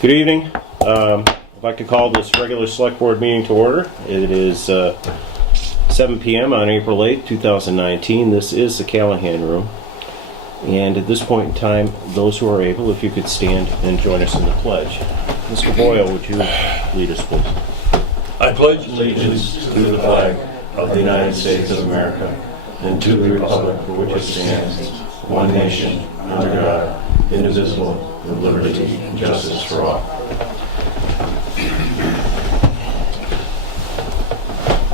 Good evening. I'd like to call this regular select board meeting to order. It is 7 p.m. on April 8, 2019. This is the Callahan Room. And at this point in time, those who are able, if you could stand and join us in the pledge. Mr. Boyle, would you lead us, please? I pledge allegiance to the flag of the United States of America and to the republic for which it stands, one nation, under God, indivisible, with liberty and justice for all.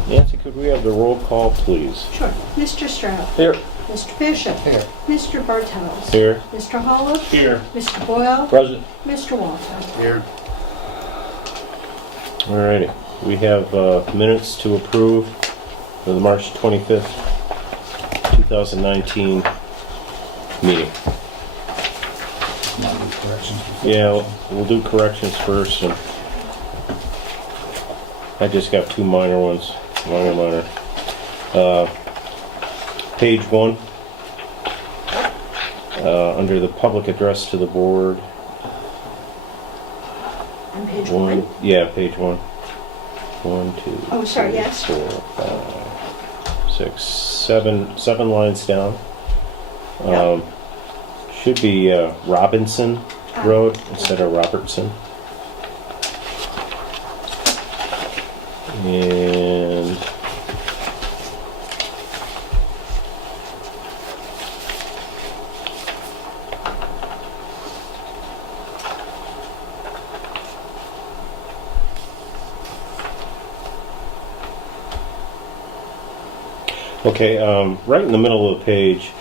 Nancy, could we have the roll call, please? Sure. Mr. Stroud. Here. Mr. Bishop. Here. Mr. Bartels. Here. Mr. Hollow. Here. Mr. Boyle. Present. Mr. Walter. Here. Alrighty. We have minutes to approve for the March 25th, 2019 meeting. Yeah, we'll do corrections first. And I just got two minor ones. Minor. Page 1. Under the public address to the board. On page 1. Yeah, page 1. 1, 2, Oh, sorry, 3, yes. 4, 5, 6, 7 lines down. Yeah. Should be Robinson Road instead of Robertson. And okay, right in the middle of the page,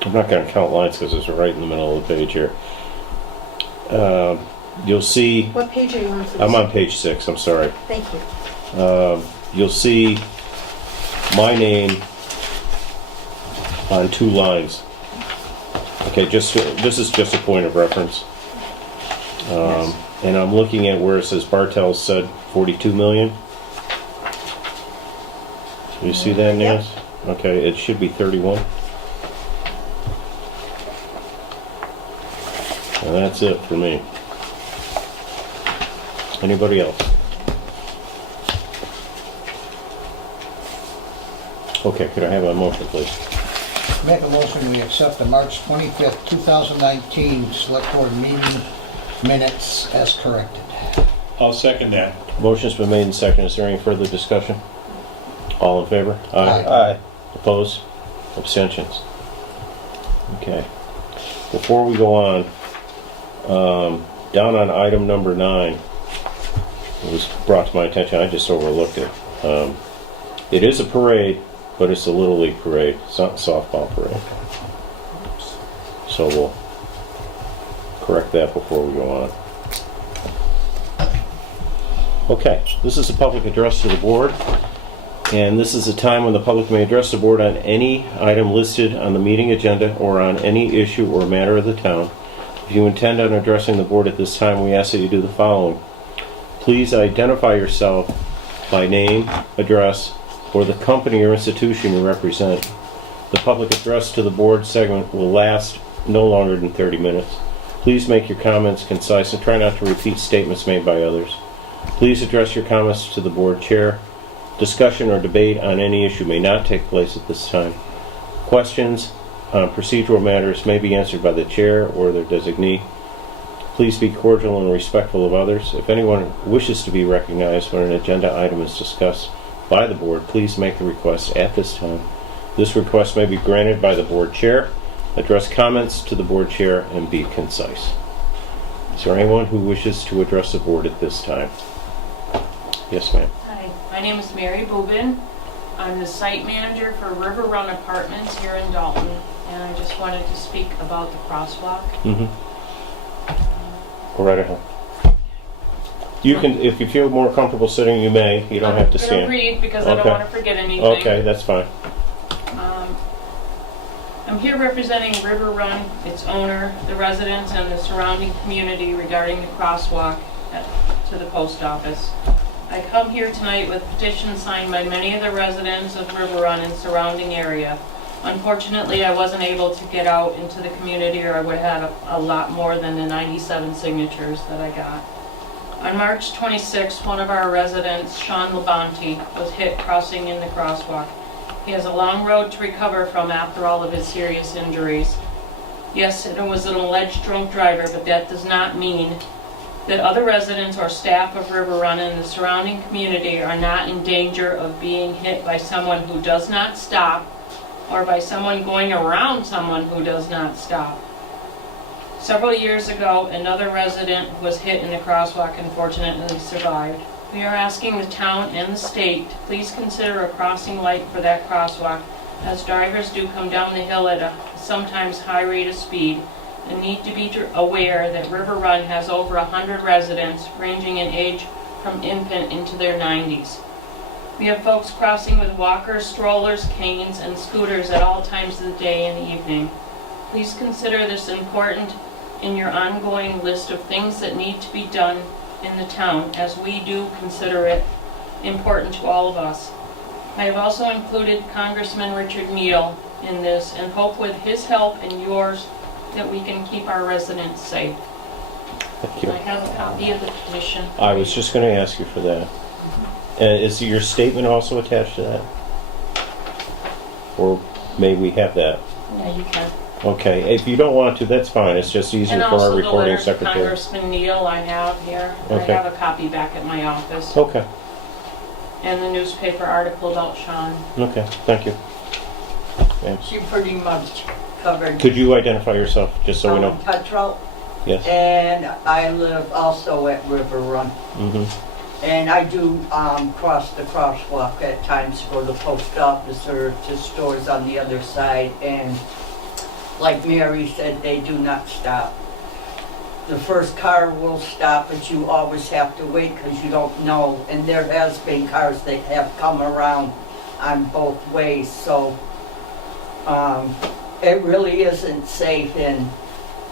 I'm not going to count lines because it's right in the middle of the page here. You'll see, What page are you on, please? I'm on page 6, I'm sorry. Thank you. You'll see my name on 2 lines. Okay, this is just a point of reference. Yes. And I'm looking at where it says Bartels said 42 million. You see that, Yep. Nance? Okay, it should be 31. And that's it for me. Anybody else? Okay, could I have a motion, please? Make a motion, we accept the March 25th, 2019 Select Board meeting minutes as corrected. I'll second that. Motion's been made and seconded. Is there any further discussion? All in favor? Aye. Opposed? Abstentions? Okay. Before we go on, down on item number 9, it was brought to my attention, I just overlooked it. It is a parade, but it's a Little League parade. It's not a softball parade. So we'll correct that before we go on. Okay, this is a public address to the board. And this is a time when the public may address the board on any item listed on the meeting agenda or on any issue or matter of the town. If you intend on addressing the board at this time, we ask that you do the following. Please identify yourself by name, address, or the company or institution you represent. The public address to the board segment will last no longer than 30 minutes. Please make your comments concise and try not to repeat statements made by others. Please address your comments to the board chair. Discussion or debate on any issue may not take place at this time. Questions on procedural matters may be answered by the chair or their designee. Please be cordial and respectful of others. If anyone wishes to be recognized when an agenda item is discussed by the board, please make the request at this time. This request may be granted by the board chair. Address comments to the board chair and be concise. Is there anyone who wishes to address the board at this time? Yes, ma'am. Hi, my name is Mary Boobin. I'm the site manager for River Run Apartments here in Dalton, and I just wanted to speak about the crosswalk. Go right ahead. You can, if you feel more comfortable sitting, you may. You don't have to I'm stand. gonna read because I don't Okay. want to forget anything. Okay, that's fine. I'm here representing River Run, its owner, the residents, and the surrounding community regarding the crosswalk to the post office. I come here tonight with petitions signed by many of the residents of River Run and surrounding area Unfortunately, I wasn't able to get out into the community, or I would have had a lot more than the 97 signatures that I got. On March 26th, one of our residents, Sean Labonte, was hit crossing in the crosswalk. He has a long road to recover from after all of his serious injuries. Yes, it was an alleged drunk driver, but that does not mean that other residents or staff of River Run and the surrounding community are not in danger of being hit by someone who does not stop, or by someone going around someone who does not stop. Several years ago, another resident was hit in the crosswalk and fortunately survived. We are asking the town and the state to please consider a crossing light for that crosswalk, as drivers do come down the hill at a sometimes high rate of speed and need to be aware that River Run has over 100 residents ranging in age from infant into their 90s. We have folks crossing with walkers, strollers, canes, and scooters at all times of the day and the evening. Please consider this important in your ongoing list of things that need to be done in the town, as we do consider it important to all of us. I have also included Congressman Richard Neal in this and hope with his help and yours that we can keep our residents safe. Thank you. I have a copy of the petition. I was just going to ask you for that. Is your statement also attached to that? Or may we have that? Yeah, you can. Okay, if you don't want to, that's fine. It's just easier And for our also the recording letter to secretary. Congressman Neal I have here. I Okay. have a copy back at my office. Okay, And the newspaper article about Sean. okay, thank you. She pretty much covered. Could you identify yourself, just so we know? Tuttrell, Yes. and I live also at River Run. Mm-hmm. And I do cross the crosswalk at times to go to the post office or to stores on the other side. And like Mary said, they do not stop. The first car will stop, but you always have to wait because you don't know. And there has been cars that have come around on both ways. So it really isn't safe, and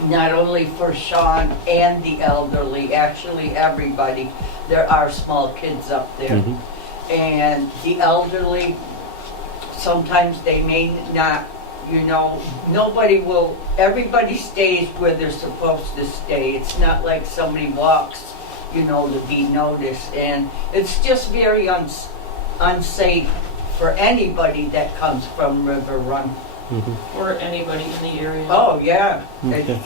not only for Sean and the elderly, actually everybody. There are small kids up there. Mm-hmm. And the elderly, sometimes they may not, everybody stays where they're supposed to stay. It's not like somebody walks, to be noticed. And it's just very unsafe for anybody that comes from River Run. Mm-hmm. Or anybody in the area. Oh, yeah. Okay.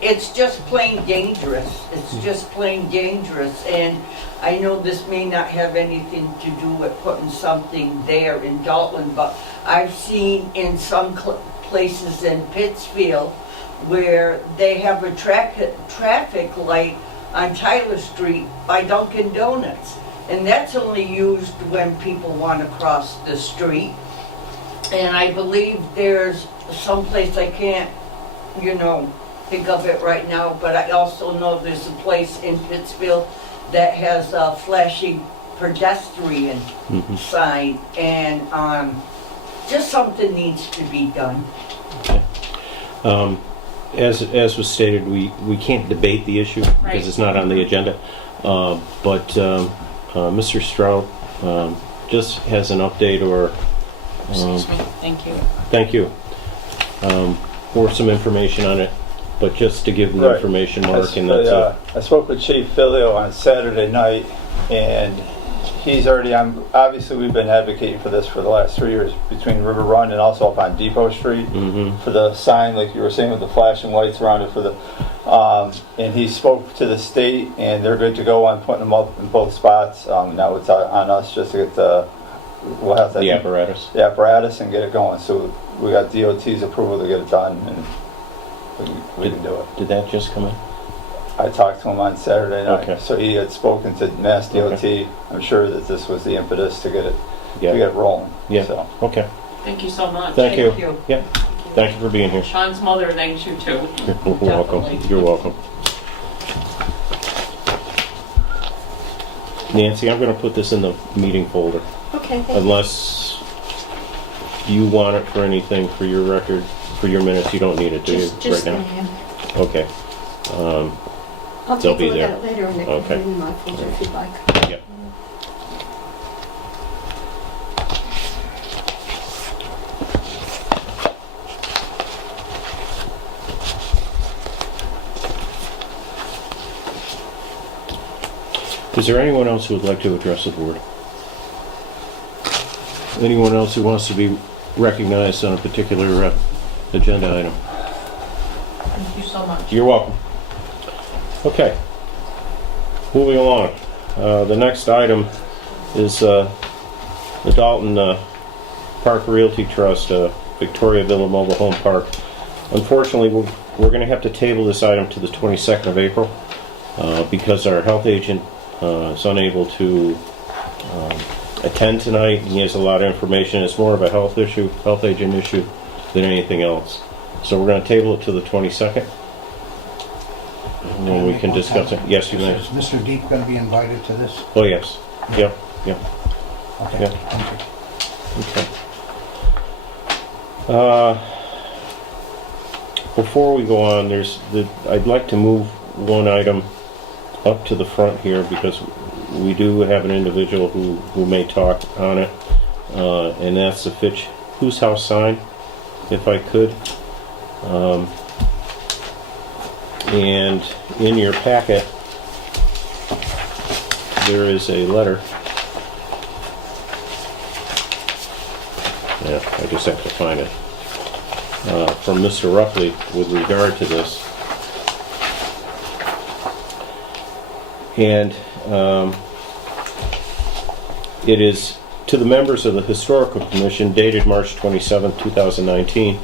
It's just plain dangerous. It's just plain dangerous. And I know this may not have anything to do with putting something there in Dalton, but I've seen in some places in Pittsfield where they have a traffic light on Tyler Street by Dunkin' Donuts. And that's only used when people want to cross the street. And I believe there's someplace I can't, think of it right now, but I also know there's a place in Pittsfield that has a flashing pedestrian Mm-hmm. sign, and just something needs to be done. As was stated, we can't debate the issue Right. because it's not on the agenda. But Mr. Strout just has an update or Excuse me. Thank you. thank you, or some information on it. But just to give the Right. information, Mark, and that's it. I spoke with Chief Filio on Saturday night, and he's already on. Obviously, we've been advocating for this for the last 3 years between River Run and also up on Depot Street Mm-hmm. for the sign, like you were saying, with the flashing lights around it for the. And he spoke to the state, and they're good to go on putting them up in both spots. Now it's on us just to get we'll have to The apparatus. the apparatus and get it going. So we got DOT's approval to get it done, and we can do it. Did that just come in? I talked to him on Saturday night, Okay. so he had spoken to Mass DOT. Okay. I'm sure that this was the impetus to get it Yeah. rolling. Yeah. So Okay. Thank you so much. Thank you. you. Yep. Thank you for being here. Sean's mother thanks you too. You're welcome. Definitely. You're welcome. Nancy, I'm going to put this in the meeting folder. Okay, thank you. Unless you want it for anything for your record, for your minutes, you don't need it, do you, Just right now? ma'am. Okay. I'll They'll take be a look there. at it later and I can Okay. put it in my folder if you'd like. Yep. Is there anyone else who would like to address the board? Anyone else who wants to be recognized on a particular agenda item? Thank you so much. You're welcome. Okay. Moving along. The next item is the Dalton Park Realty Trust, Victoria Villa Mobile Home Park. Unfortunately, we're going to have to table this item to the 22nd of April because our health agent is unable to attend tonight. He has a lot of information. It's more of a health agent issue than anything else. So we're going to table it to the 22nd. And then we can discuss it. Yes, you may. Is Mr. Deep going to be invited to this? Oh, yes. Yep, yep. Okay, Yeah. thank you. Okay. Before we go on, I'd like to move one item up to the front here because we do have an individual who may talk on it, and that's the Fitch Whose House sign, if I could. And in your packet, there is a letter. Yeah, I just have to find it. From Mr. Ruffley with regard to this. And it is to the members of the Historical Commission dated March 27, 2019.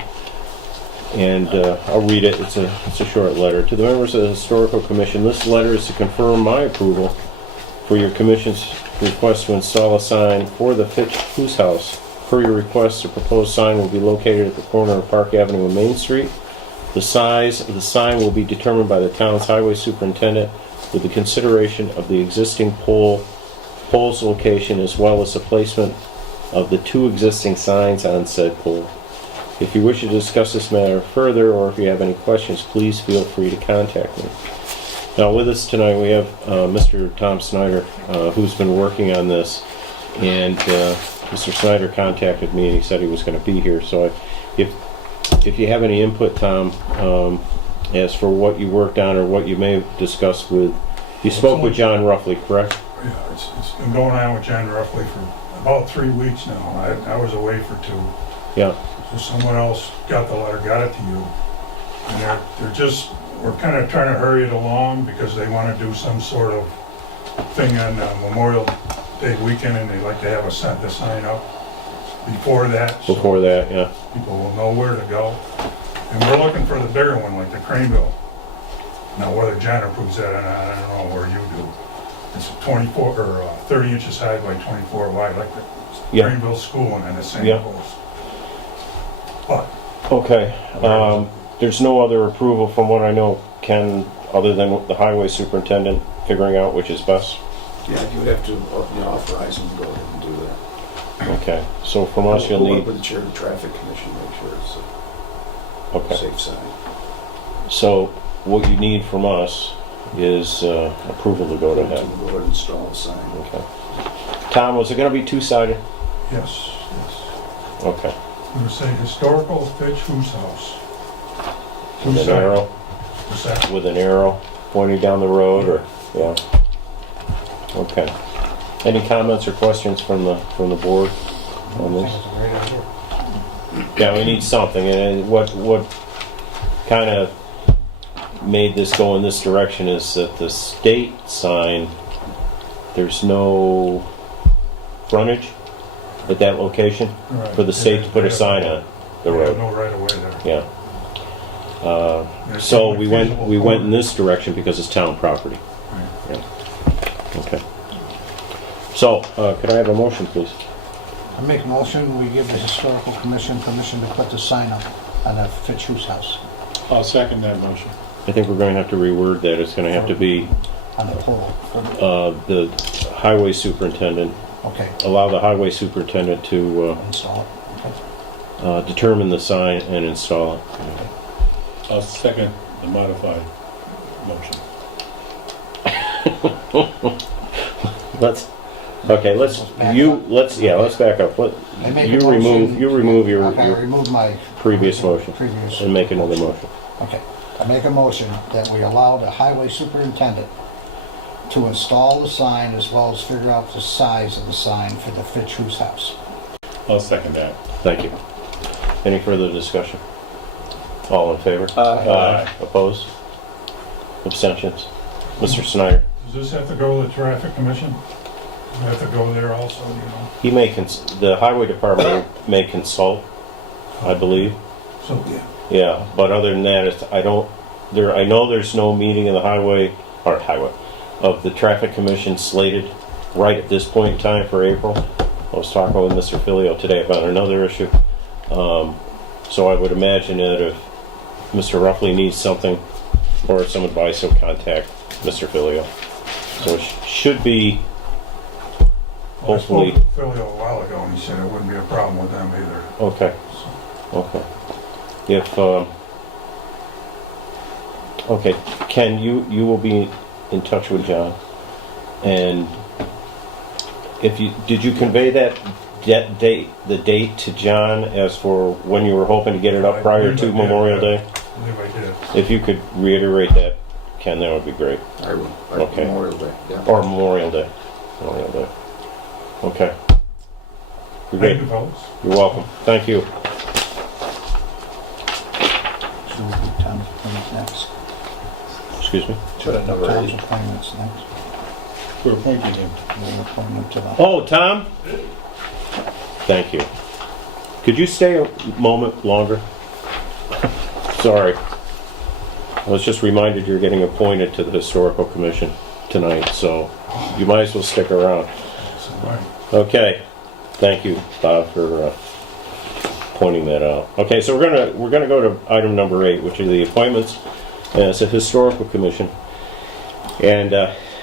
And I'll read it. It's a short letter. To the members of the Historical Commission, this letter is to confirm my approval for your Commission's request to install a sign for the Fitch Whose House. Per your request, the proposed sign will be located at the corner of Park Avenue and Main Street. The size of the sign will be determined by the town's highway superintendent with the consideration of the existing pole's location as well as the placement of the two existing signs on said pole. If you wish to discuss this matter further or if you have any questions, please feel free to contact me. Now with us tonight we have Mr. Tom Snyder who's been working on this, and Mr. Snyder contacted me and he said he was going to be here. So if you have any input, Tom, as for what you worked on or what you may have discussed with, you spoke with John Ruffley, correct? Yeah, it's been going on with John Ruffley for about 3 weeks now. I was away for 2. Yeah. So someone else got the letter, got it to you. And we're kind of trying to hurry it along because they want to do some sort of thing on Memorial Day weekend, and they like to have the sign up before that. So Before that, yeah. people will know where to go. And we're looking for the bigger one, like the Craneville. Now, whether John approves that or not, I don't know, or you do. It's 24 or 30 inches high by 24 wide, like the Yeah. Craneville School one, and the same Yeah. post. But Okay. There's no other approval from what I know, Ken, other than the highway superintendent figuring out which is best? Yeah, you would have to authorize them to go ahead and do that. Okay. So from us you'll We'll work need... with the chair of the traffic commission, make sure it's a Okay. safe sign. So what you need from us is approval to go to To ahead. go ahead and install a sign. Okay. Tom, was it going to be two-sided? yes. Okay. I'm going to say historical Fitch Whose House. With an Two-sided. arrow? What's that? With an arrow pointing down the road, or, yeah. Okay. Any comments or questions from the board on I this? think it's a great idea. Yeah, we need something, and what kind of made this go in this direction is that the state sign, there's no frontage at that location Right. for the state to put a sign on the They have road. no right of way there. Yeah. There's So no we went feasible in this direction because it's town property. Right. Yeah. Okay. So, could I have a motion, please? I make a motion, we give the Historical Commission permission to put the sign up on the Fitch Whose House, I'll second that motion. I think we're going to have to reword that. It's going to have to be on the pole. the highway superintendent, Okay, allow the highway superintendent to install it. Okay. determine the sign and install it. I'll second the modified motion. Let's back up. I make a You motion- remove your Okay, I remove my previous motion previous. and make another motion. Okay, I make a motion that we allow the highway superintendent to install the sign as well as figure out the size of the sign for the Fitch House House. I'll second that. Thank you. Any further discussion? All in favor? Aye. Opposed? Abstentions? Mr. Snyder? Does this have to go to the traffic commission? Does it have to go there also, you know? He may, the highway department may consult, I believe. So, Yeah, but other than that, I know there's no meeting of the of the traffic commission slated right at this point in time for April. I was talking with Mr. Filio today about another issue. So I would imagine that if Mr. Ruffley needs something or some advice, he'll contact Mr. Filio. So it should be, well, I hopefully, spoke to Philly a while ago, and he said it wouldn't be a problem with them either. okay, okay. If, okay, Ken, you will be in touch with John, and if you, did you convey the date to John as for when you were hoping to get it up prior to Memorial Day? I believe I did. If you could reiterate that, Ken, that would be great. I will. Okay. Memorial Day, yeah. Or Memorial Day. Memorial Day. Okay. You're Thank you, good. folks. You're welcome. Thank you. So we'll do Tom's appointments next. Excuse me? To the number Tom's 8. appointments next. We're appointing him. We'll appoint him to the... Oh, Tom? Thank you. Could you stay a moment longer? Sorry. I was just reminded you're getting appointed to the Historical Commission tonight, so you might as well stick around. Bye. Okay. Thank you, Bob, for pointing that out. Okay, so we're gonna go to item number 8, which are the appointments as a Historical Commission. And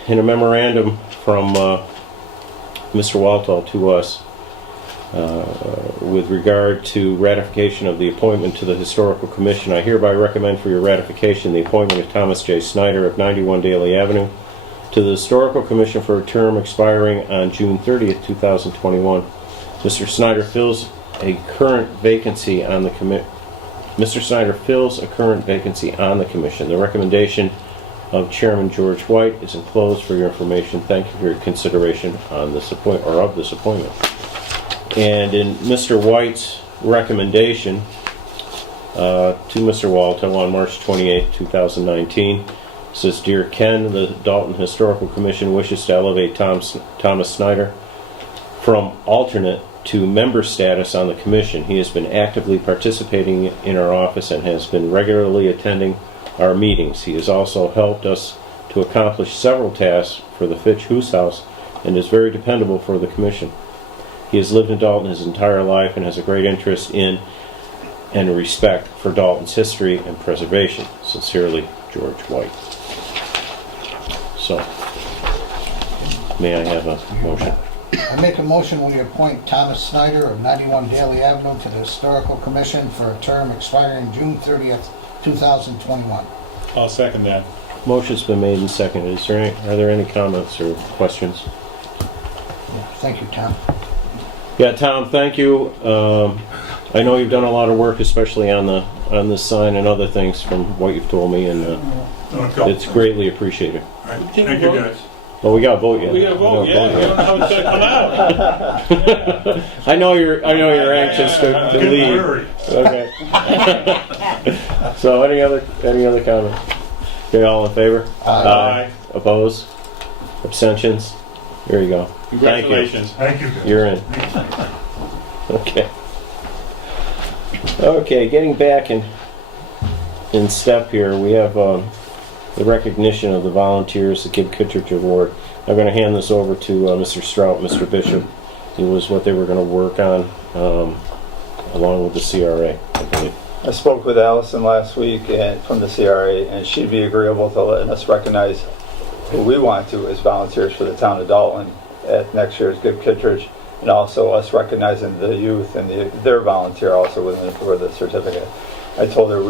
in a memorandum from Mr. Waltall to us with regard to ratification of the appointment to the Historical Commission, I hereby recommend for your ratification the appointment of Thomas J. Snyder of 91 Daly Avenue to the Historical Commission for a term expiring on June 30th, 2021. Mr. Snyder fills a current vacancy on the commission. The recommendation of Chairman George White is enclosed for your information. Thank you for your consideration on this of this appointment. And in Mr. White's recommendation to Mr. Walto on March 28, 2019, says, Dear Ken, the Dalton Historical Commission wishes to elevate Thomas Snyder from alternate to member status on the commission. He has been actively participating in our office and has been regularly attending our meetings. He has also helped us to accomplish several tasks for the Fitch House House and is very dependable for the commission. He has lived in Dalton his entire life and has a great interest in and respect for Dalton's history and preservation. Sincerely, George White. So, may I have a motion? I make a motion we appoint Thomas Snyder of 91 Daly Avenue to the Historical Commission for a term expiring June 30th, 2021. I'll second that. Motion's been made and seconded. Are there any comments or questions? Thank you, Tom. Yeah, Tom, thank you. I know you've done a lot of work, especially on this sign and other things from what you've told me, and it's greatly appreciated. All right. Thank you, guys. Well, we gotta vote yet. We gotta vote, yeah. We don't know how it's gonna come out. I know you're anxious to Get leave. worried. Okay. So any other comments? Okay, all in favor? Aye. Opposed? Abstentions? Here you go. Congratulations. Thank you, guys. You're in. Okay. Okay, getting back in step here, we have the recognition of the volunteers, the Kid Kittredge Award. I'm going to hand this over to Mr. Strout, Mr. Bishop. It was what they were going to work on along with the CRA, I believe. I spoke with Allison last week and from the CRA, and she'd be agreeable to letting us recognize who we want to as volunteers for the town of Dalton at next year's Good Kittredge, and also us recognizing the youth and their volunteer also for the certificate. I told her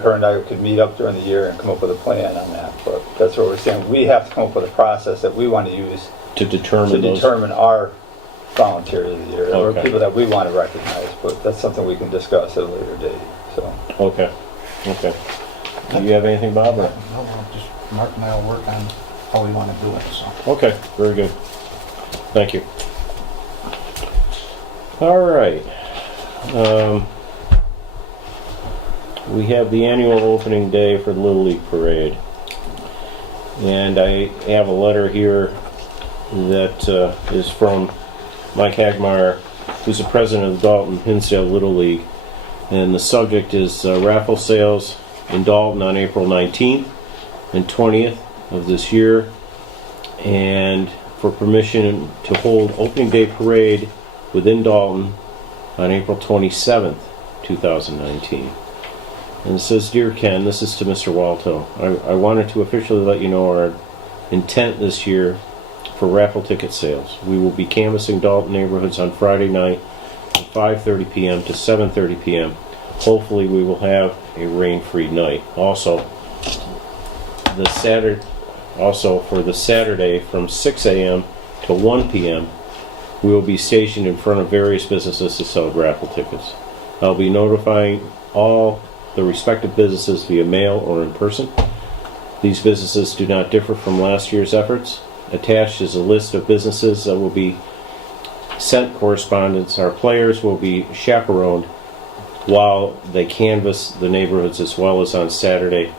her and I could meet up during the year and come up with a plan on that, but that's what we're saying. We have to come up with a process that we want to use To determine our volunteers of the year, or Okay. people that we want to recognize, but that's something we can discuss at a later date, so. Okay. Do you have anything, Bob? Or? No, well, just Mark and I will work on how we want to do it, so. Okay, very good. Thank you. All right. We have the annual opening day for the Little League Parade. And I have a letter here that is from Mike Hagmeyer, who's the president of the Dalton Hinsdale Little League. And the subject is raffle sales in Dalton on April 19th and 20th of this year. And for permission to hold opening day parade within Dalton on April 27th, 2019. And it says, Dear Ken, this is to Mr. Walto. I wanted to officially let you know our intent this year for raffle ticket sales. We will be canvassing Dalton neighborhoods on Friday night from 5:30 p.m. to 7:30 p.m. Hopefully we will have a rain-free night. Also, for the Saturday from 6 a.m. to 1 p.m., we will be stationed in front of various businesses to sell raffle tickets. I'll be notifying all the respective businesses via mail or in person. These businesses do not differ from last year's efforts. Attached is a list of businesses that will be sent correspondence. Our players will be chaperoned while they canvass the neighborhoods as well as on Saturday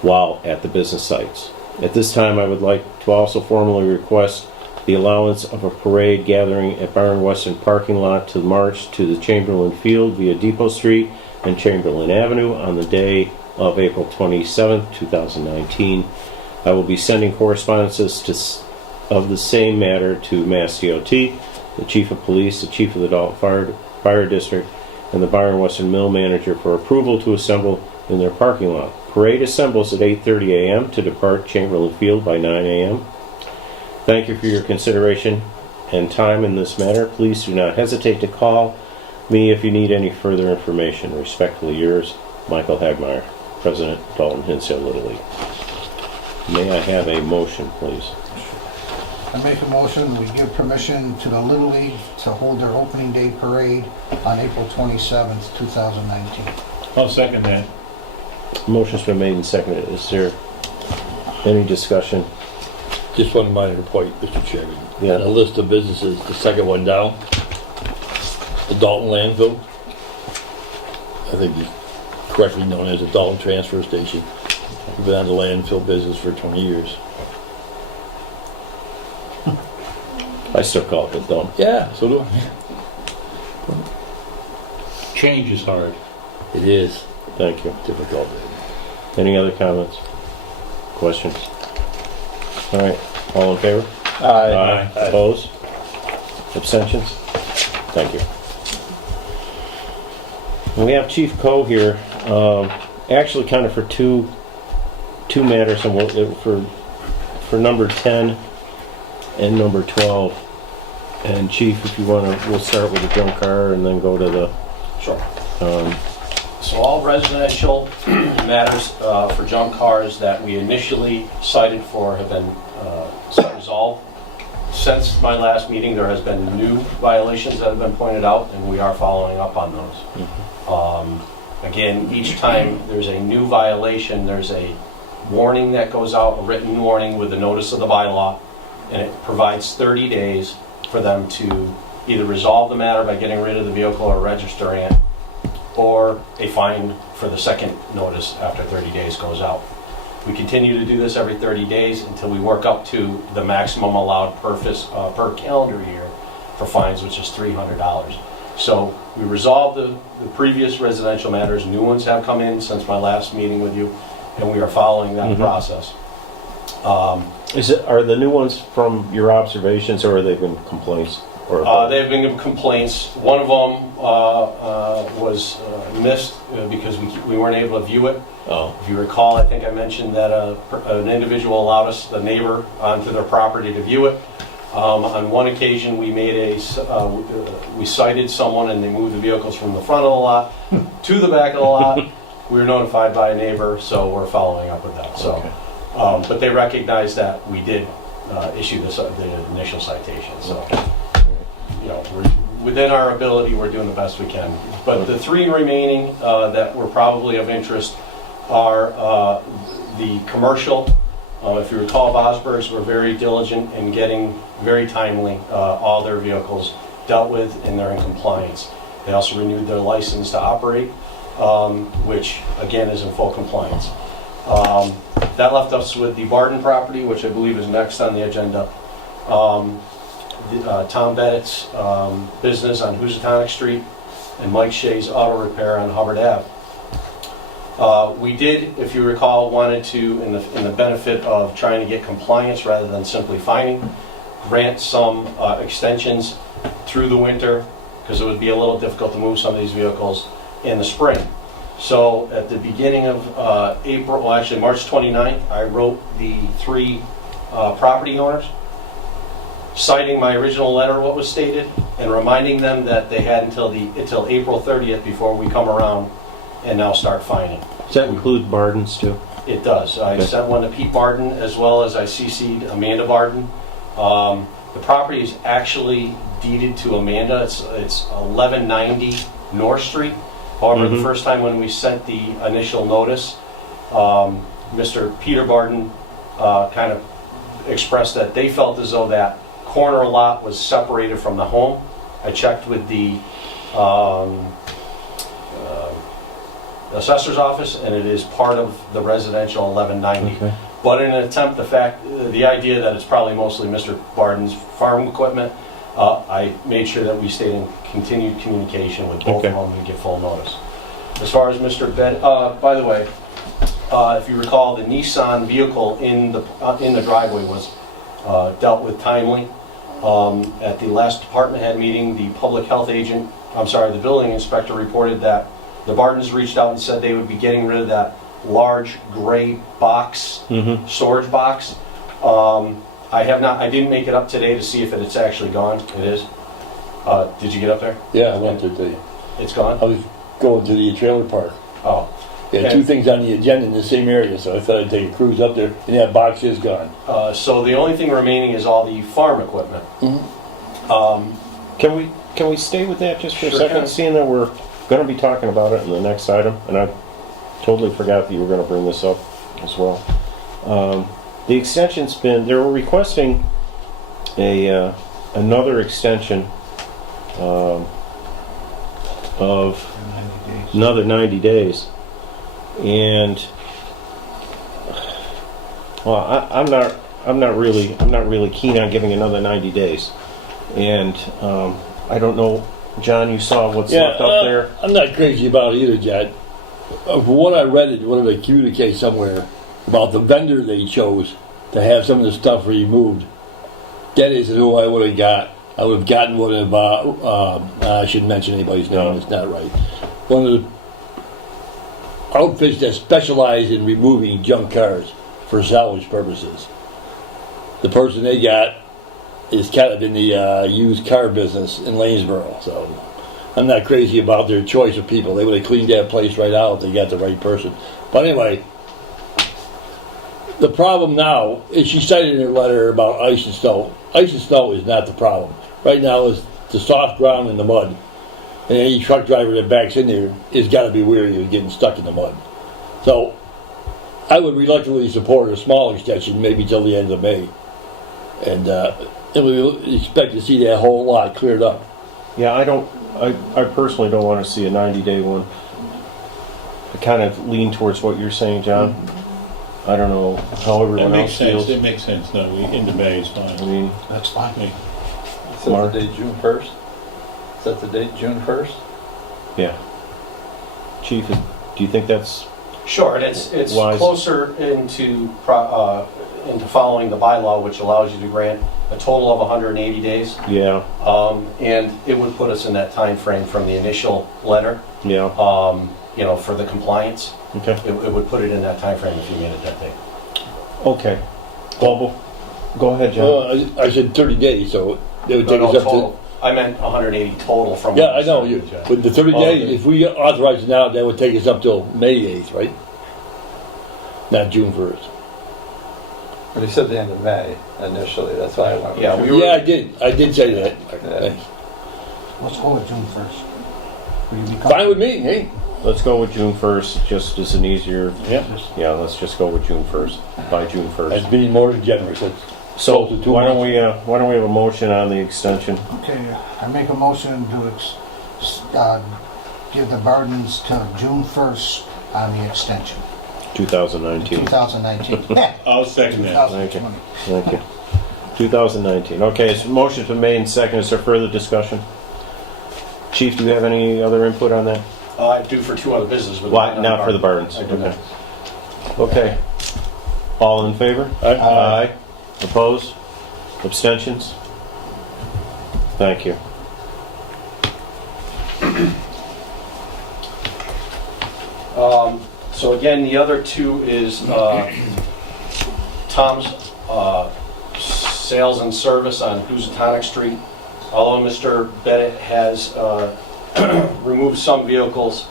while at the business sites. At this time, I would like to also formally request the allowance of a parade gathering at Byron Weston parking lot to march to the Chamberlain Field via Depot Street and Chamberlain Avenue on the day of April 27th, 2019. I will be sending correspondences of the same matter to Mass DOT, the Chief of Police, the Chief of the Dalton Fire District, and the Byron Weston Mill Manager for approval to assemble in their parking lot. Parade assembles at 8:30 a.m. to depart Chamberlain Field by 9 a.m. Thank you for your consideration and time in this matter. Please do not hesitate to call me if you need any further information. Respectfully yours, Michael Hagmeyer, President, Dalton Hinsdale Little League. May I have a motion, please? I make a motion, we give permission to the Little League to hold their opening day parade on April 27th, 2019. I'll second that. Motion's been made and seconded. Is there any discussion? Just one minor point, Mr. Chairman. Yeah. The list of businesses, the second one down, the Dalton landfill, I think it's correctly known as the Dalton Transfer Station. We've been on the landfill business for 20 years. I still call it the dump. Yeah, so do I. Change is hard. It is Thank you. difficult. Any other comments? Questions? All right, all in favor? Aye. Opposed? Abstentions? Thank you. And we have Chief Coe here, actually kind of for two matters, and for number 10 and number 12. And Chief, if you want to, we'll start with the junk car and then go to the... Sure. So all residential matters for junk cars that we initially cited for have been resolved. Since my last meeting, there has been new violations that have been pointed out, and we are following up on those. Again, each time there's a new violation, there's a warning that goes out, a written warning with a notice of the bylaw, and it provides 30 days for them to either resolve the matter by getting rid of the vehicle or registering it, or a fine for the second notice after 30 days goes out. We continue to do this every 30 days until we work up to the maximum allowed per calendar year for fines, which is $300. So we resolved the previous residential matters. New ones have come in since my last meeting with you, and we are following that process. Are the new ones from your observations, or have they been complaints? They've been complaints. One of them was missed because we weren't able to view it. Oh. If you recall, I think I mentioned that an individual allowed us, the neighbor, onto their property to view it. On one occasion, we we cited someone and they moved the vehicles from the front of the lot to the back of the lot. We were notified by a neighbor, so we're following up with that. So, Okay. But they recognized that we did issue the initial citation. So, you know, within our ability, we're doing the best we can. But the three remaining that were probably of interest are the commercial If you recall, Bosbergs were very diligent in getting very timely all their vehicles dealt with, and they're in compliance. They also renewed their license to operate, which again is in full compliance. That left us with the Barden property, which I believe is next on the agenda. Tom Bennett's business on Housatonic Street, and Mike Shea's auto repair on Hubbard Ave. We did, if you recall, wanted to, in the benefit of trying to get compliance rather than simply fining, grant some extensions through the winter, because it would be a little difficult to move some of these vehicles in the spring. So at the beginning of April, well actually March 29th, I wrote the 3 property owners, citing my original letter, what was stated, and reminding them that they had until April 30th before we come around and now start fining. Does that include Bardens too? It does. I Okay. sent one to Pete Barden, as well as I CC'd Amanda Barden. The property is actually deeded to Amanda. It's 1190 North Street. However, the first time when we sent the initial notice, Mr. Peter Barden kind of expressed that they felt as though that corner lot was separated from the home. I checked with the assessor's office, and it is part of the residential 1190. Okay. But in an attempt, the idea that it's probably mostly Mr. Barden's farm equipment, I made sure that we stayed in continued communication with both Okay. of them to get full notice. As far as Mr. Ben, by the way, if you recall, the Nissan vehicle in the driveway was dealt with timely. At the last department head meeting, the the building inspector reported that the Bardens reached out and said they would be getting rid of that large gray box, storage box. I didn't make it up today to see if it's actually gone. It is. Did you get up there? Yeah, I went there today. It's gone? I was going to the trailer park. Oh. Yeah, 2 things on the agenda in the same area, so I thought I'd take a cruise up there, and that box is gone. So the only thing remaining is all the farm equipment. Can we stay with that just for a Sure second, can. seeing that we're going to be talking about it in the next item, and I totally forgot that you were going to bring this up as well. The extension's been, they were requesting another extension of 90 days. another 90 days. And well, I'm not really keen on giving another 90 days. And I don't know, John, you saw what's left up there. I'm not crazy about it either, Jed. From what I read in one of the communiques somewhere about the vendor they chose to have some of the stuff removed, that isn't who I would have got. I would have gotten one of, I shouldn't mention anybody's name, it's not right. One of the outfits that specialize in removing junk cars for salvage purposes. The person they got is kind of in the used car business in Lanesboro, so I'm not crazy about their choice of people. They would have cleaned that place right out if they got the right person. But anyway, the problem now is she cited in her letter about ice and snow. Ice and snow is not the problem. Right now is the soft ground and the mud. And any truck driver that backs in there has got to be weary of getting stuck in the mud. So I would reluctantly support a small extension, maybe till the end of May. And we expect to see that whole lot cleared up. Yeah, I personally don't want to see a 90-day one. I kind of lean towards what you're saying, John. I don't know how That everyone makes else sense, feels. it makes sense, no, into May is I fine. mean, That's fine. Set the date June 1st? Set the date June 1st? yeah. Chief, do you think that's Sure, and it's Wise. closer into following the bylaw, which allows you to grant a total of 180 days. yeah, And it would put us in that time frame from the initial letter, yeah, for the compliance. okay, It would put it in that time frame if you made it that day. okay. Well, go ahead, John. Well, I said 30 days, so they would take No, us up total. I meant 180 total from. to... Yeah, I know. But the 30 Oh, days, okay. if we authorize it now, that would take us up till May 8th, right? Not June 1st. But he said the end of May initially, that's why I went. with Yeah, June. we were- Yeah, I did say that. Yeah. Thanks. Let's go with June 1st. Will you be Fine with me, hey? let's go with June 1st, just as an easier, Yeah. yeah, let's just go with June 1st, by June 1st. That's being more than generous. That's So close to 2 why don't months. we have a motion on the extension? Okay, I make a motion to give the burdens to June 1st on the extension, 2019. 2019. I'll second that. 2020. Thank you. 2019. Okay, so motion's been made and seconded. Is there further discussion? Chief, do you have any other input on that? I do for 2 other businesses. but Why, not for the burdens? I do not. Okay. All in favor? Aye. Opposed? Abstentions? Thank you. So again, the other 2 is Tom's sales and service on Housatonic Street. Although Mr. Bennett has removed some vehicles,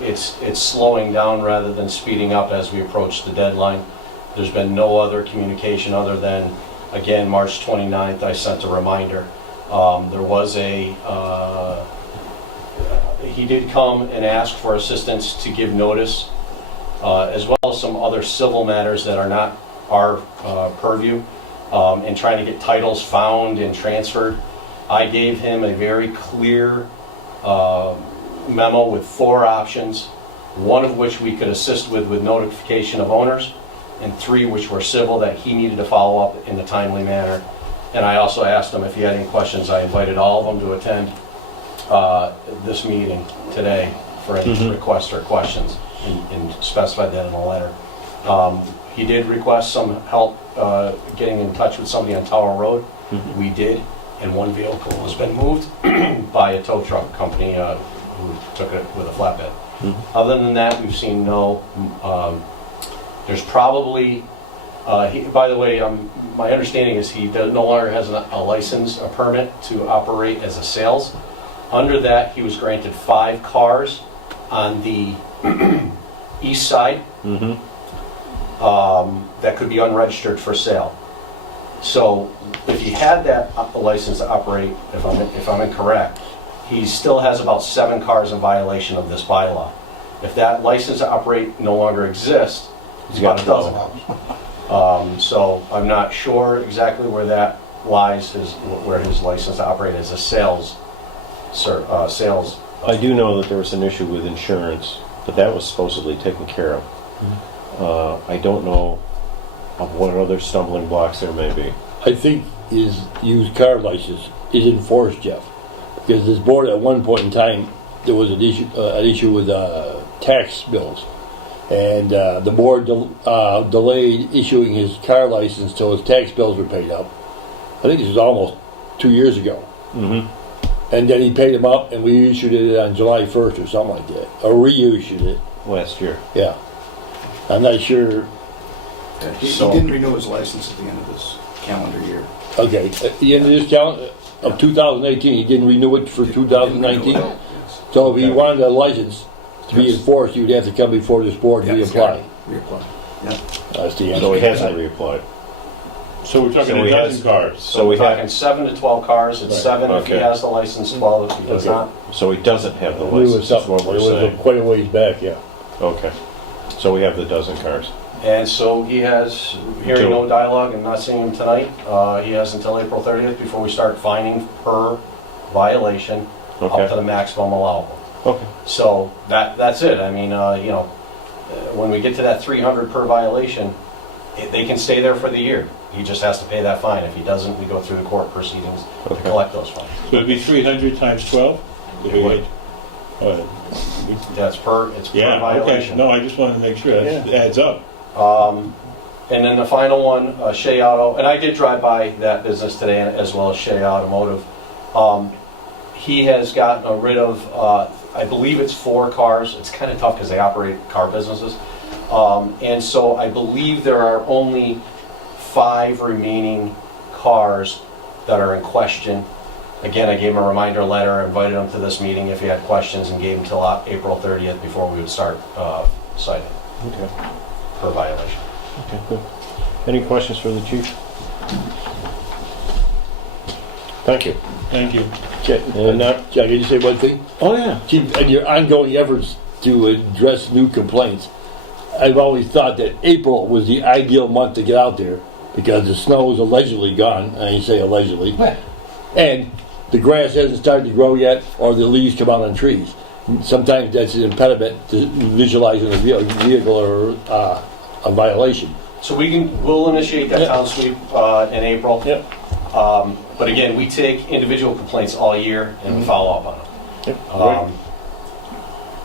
it's slowing down rather than speeding up as we approach the deadline. There's been no other communication other than, again, March 29th, I sent a reminder. There was he did come and ask for assistance to give notice, as well as some other civil matters that are not our purview, and trying to get titles found and transferred. I gave him a very clear memo with 4 options, 1 of which we could assist with notification of owners, and 3 which were civil that he needed to follow up in a timely manner. And I also asked him if he had any questions. I invited all of them to attend this meeting today for any requests or questions, and specified that in the letter. He did request some help getting in touch with somebody on Tower Road. We did, and 1 vehicle has been moved by a tow truck company who took it with a flatbed. Other than that, we've seen no. There's probably, by the way, my understanding is he no longer has a license, a permit to operate as a sales. Under that, he was granted 5 cars on the east side that could be unregistered for sale. So if he had that license to operate, if I'm incorrect, he still has about 7 cars in violation of this bylaw. If that license to operate no longer exists, it's about a dozen. So I'm not sure exactly where that lies, where his license to operate as a sales. I do know that there was an issue with insurance, but that was supposedly taken care of. I don't know of what other stumbling blocks there may be. I think his used car license is enforced, Jeff. Because this board at one point in time, there was an issue with tax bills. And the board delayed issuing his car license till his tax bills were paid up. I think this was almost 2 years ago. And then he paid them up, and we issued it on July 1st or something like that. Or reissued it. Last year. Yeah. I'm not sure. He didn't renew his license at the end of this calendar year. Okay. At the end of this calendar of 2018, he didn't renew it for 2019? So if he wanted a license to be enforced, you'd have to come before this board and reapply. Reapply. Yeah. That's the answer. So he hasn't reapplied. So we're talking a dozen cars. So we're we have. talking 7 to 12 cars. It's 7 if he Okay. has the license, 12 if he does Okay. not. So he doesn't have the It was license. Is something. what It we're was saying. quite a ways back, yeah. Okay. So we have the dozen cars. And so he has, hearing no dialogue and not seeing him tonight, he has until April 30th before we start fining per violation up to Okay. the maximum allowable. Okay. So that's it. I mean, when we get to that 300 per violation, they can stay there for the year. He just has to pay that fine. If he doesn't, we go through the court proceedings to Okay. collect those fines. So it'd be 300 times 12? It would. It's per Yeah, okay. violation. No, I just wanted to make sure that adds up. And then the final one, Shea Auto, and I did drive by that business today as well as Shea Automotive. He has gotten rid of, I believe it's 4 cars. It's kind of tough because they operate car businesses. And so I believe there are only 5 remaining cars that are in question. Again, I gave him a reminder letter, invited him to this meeting if he had questions, and gave him till April 30th before we would start citing Okay. per violation. Okay, good. Any questions for the chief? Thank you. Thank you. And Can I just say one thing? oh yeah, Chief, in your ongoing efforts to address new complaints, I've always thought that April was the ideal month to get out there because the snow is allegedly gone. I say allegedly. And the grass hasn't started to grow yet or the leaves come out on trees. Sometimes that's an impediment to visualizing a vehicle or a violation. So we'll initiate that town sweep in April. Yep. But again, we take individual complaints all year and we follow up on them. Yep.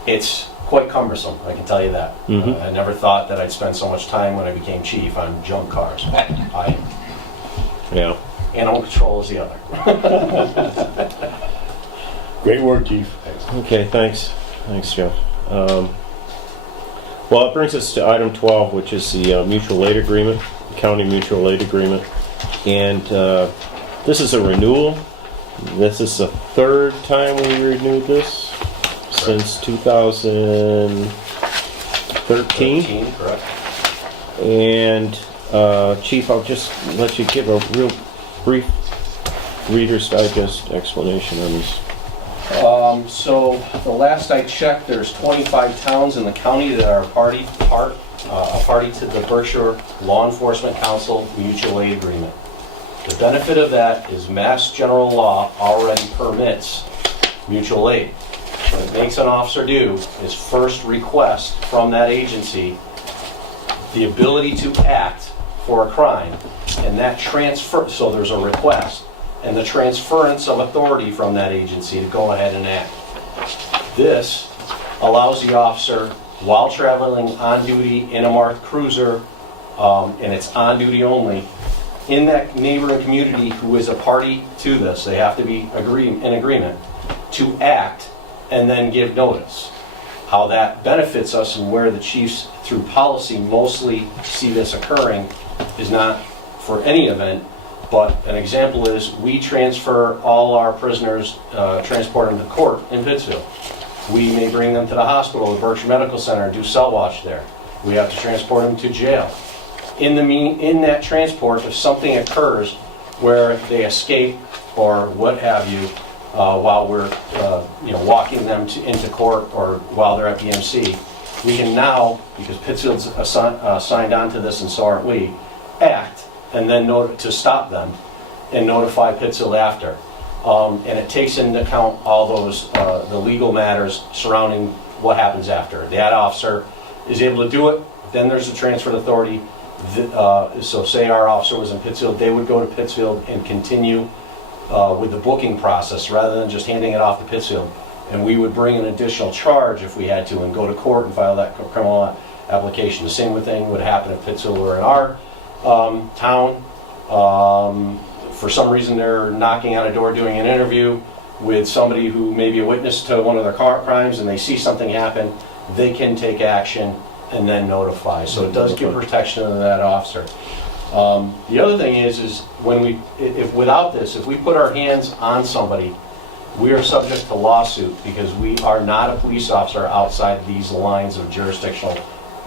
It's quite cumbersome, I can tell you that. Mhm. I never thought that I'd spend so much time when I became chief on junk cars. Yeah. Animal control is the other. Great work, Chief. Okay, thanks. Thanks, Jeff. Well, it brings us to item 12, which is the mutual aid agreement, county mutual aid agreement. And this is a renewal. This is the third time we renewed this since 2013. Correct. And Chief, I'll just let you give a real brief Reader's Digest explanation on this. So the last I checked, there's 25 towns in the county that are a party to the Berkshire Law Enforcement Council Mutual Aid Agreement. The benefit of that is Mass General Law already permits mutual aid. What it makes an officer do is first request from that agency the ability to act for a crime, and that transfer, so there's a request, and the transference of authority from that agency to go ahead and act. This allows the officer, while traveling on duty in a marked cruiser, and it's on duty only, in that neighboring community who is a party to this, they have to be in agreement, to act and then give notice. How that benefits us and where the chiefs, through policy, mostly see this occurring is not for any event, but an example is we transfer all our prisoners, transport them to court in Pittsfield. We may bring them to the hospital, the Berkshire Medical Center, and do cell watch there. We have to transport them to jail. In that transport, if something occurs where they escape or what have you, while we're walking them into court or while they're at the MC, we can now, because Pittsfield's signed on to this and so aren't we, act and then to stop them and notify Pittsfield after. And it takes into account all those the legal matters surrounding what happens after. That officer is able to do it, then there's a transfer of authority. So say our officer was in Pittsfield, they would go to Pittsfield and continue with the booking process rather than just handing it off to Pittsfield. And we would bring an additional charge if we had to and go to court and file that criminal application. The same thing would happen if Pittsfield were in our town. For some reason they're knocking on a door doing an interview with somebody who may be a witness to one of their crimes and they see something happen, they can take action and then notify. So it does give protection to that officer. The other thing is when if without this, if we put our hands on somebody, we are subject to lawsuit because we are not a police officer outside these lines of jurisdictional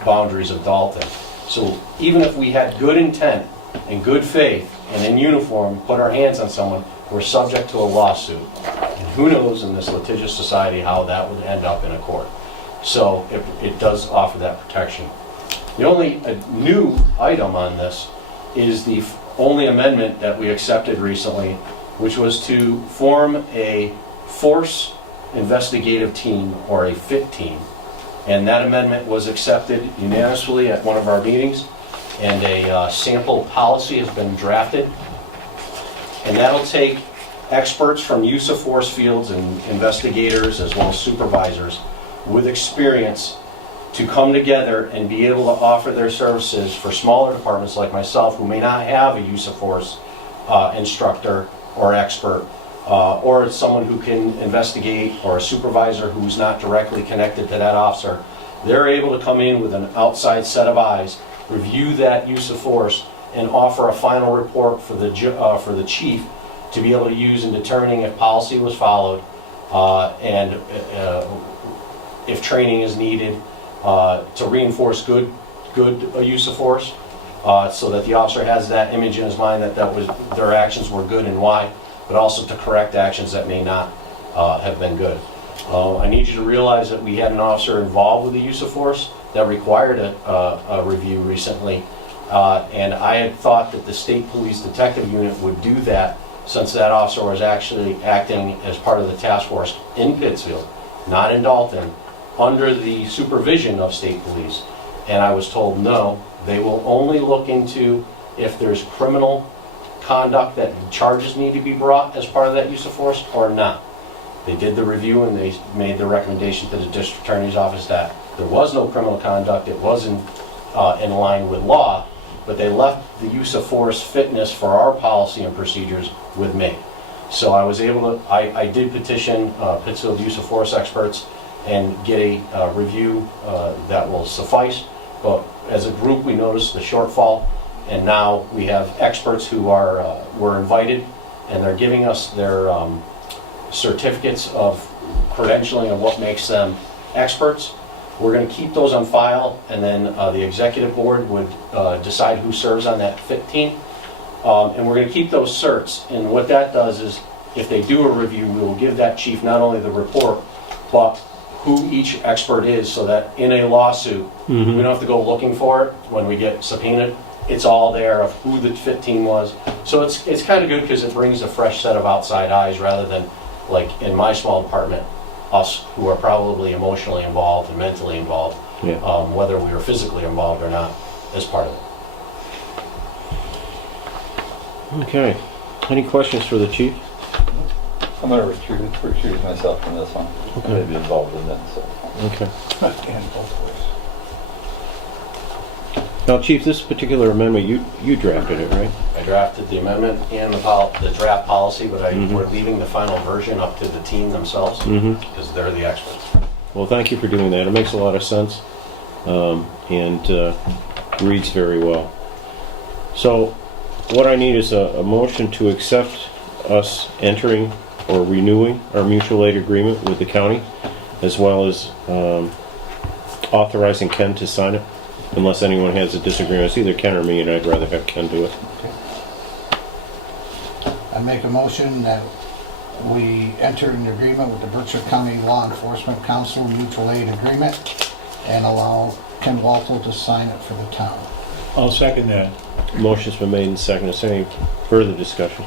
boundaries of Dalton. So even if we had good intent and good faith and in uniform put our hands on someone, we're subject to a lawsuit. And who knows in this litigious society how that would end up in a court. So it does offer that protection. The only new item on this is the only amendment that we accepted recently, which was to form a force investigative team, or a FIT team. And that amendment was accepted unanimously at one of our meetings, and a sample policy has been drafted. And that'll take experts from use of force fields and investigators as well as supervisors with experience to come together and be able to offer their services for smaller departments like myself who may not have a use of force instructor or expert, or someone who can investigate, or a supervisor who's not directly connected to that officer. They're able to come in with an outside set of eyes, review that use of force, and offer a final report for the chief to be able to use in determining if policy was followed, and if training is needed to reinforce good use of force, so that the officer has that image in his mind that their actions were good and why. but also to correct actions that may not have been good. I need you to realize that we had an officer involved with the use of force that required a review recently, and I had thought that the State Police Detective Unit would do that, since that officer was actually acting as part of the task force in Pittsfield, not in Dalton, under the supervision of state police. And I was told, no, they will only look into if there's criminal conduct that charges need to be brought as part of that use of force or not. They did the review and they made the recommendation to the district attorney's office that there was no criminal conduct, it wasn't in line with law, but they left the use of force fitness for our policy and procedures with me. So I was able to, I did petition Pittsfield use of force experts and get a review that will suffice. But as a group, we noticed the shortfall, and now we have experts who were invited, and they're giving us their certificates of credentialing of what makes them experts. We're going to keep those on file, and then the executive board would decide who serves on that fit team. And we're going to keep those certs, and what that does is, if they do a review, we will give that chief not only the report, but who each expert is, so that in a lawsuit, we don't have to go looking for it when we get subpoenaed. It's all there of who the fit team was. So it's kind of good because it brings a fresh set of outside eyes rather than, like in my small department, us who are probably emotionally involved and mentally involved, whether we were physically involved or not, as part of it. Okay. Any questions for the chief? I'm going to recuse myself from this one. Okay. I may be involved in that, so. Okay. And both ways. Now, chief, this particular amendment, you drafted it, right? I drafted the amendment and the draft policy, but we're leaving the final version up to the team themselves because they're the experts. Well, thank you for doing that. It makes a lot of sense and reads very well. So what I need is a motion to accept us entering or renewing our mutual aid agreement with the county, as well as authorizing Ken to sign it, unless anyone has a disagreement. It's either Ken or me, and I'd rather have Ken do it. I make a motion that we enter an agreement with the Berkshire County Law Enforcement Council Mutual Aid Agreement and allow Ken Walto to sign it for the town. I'll second that. Motion's been made and seconded. Is there any further discussion?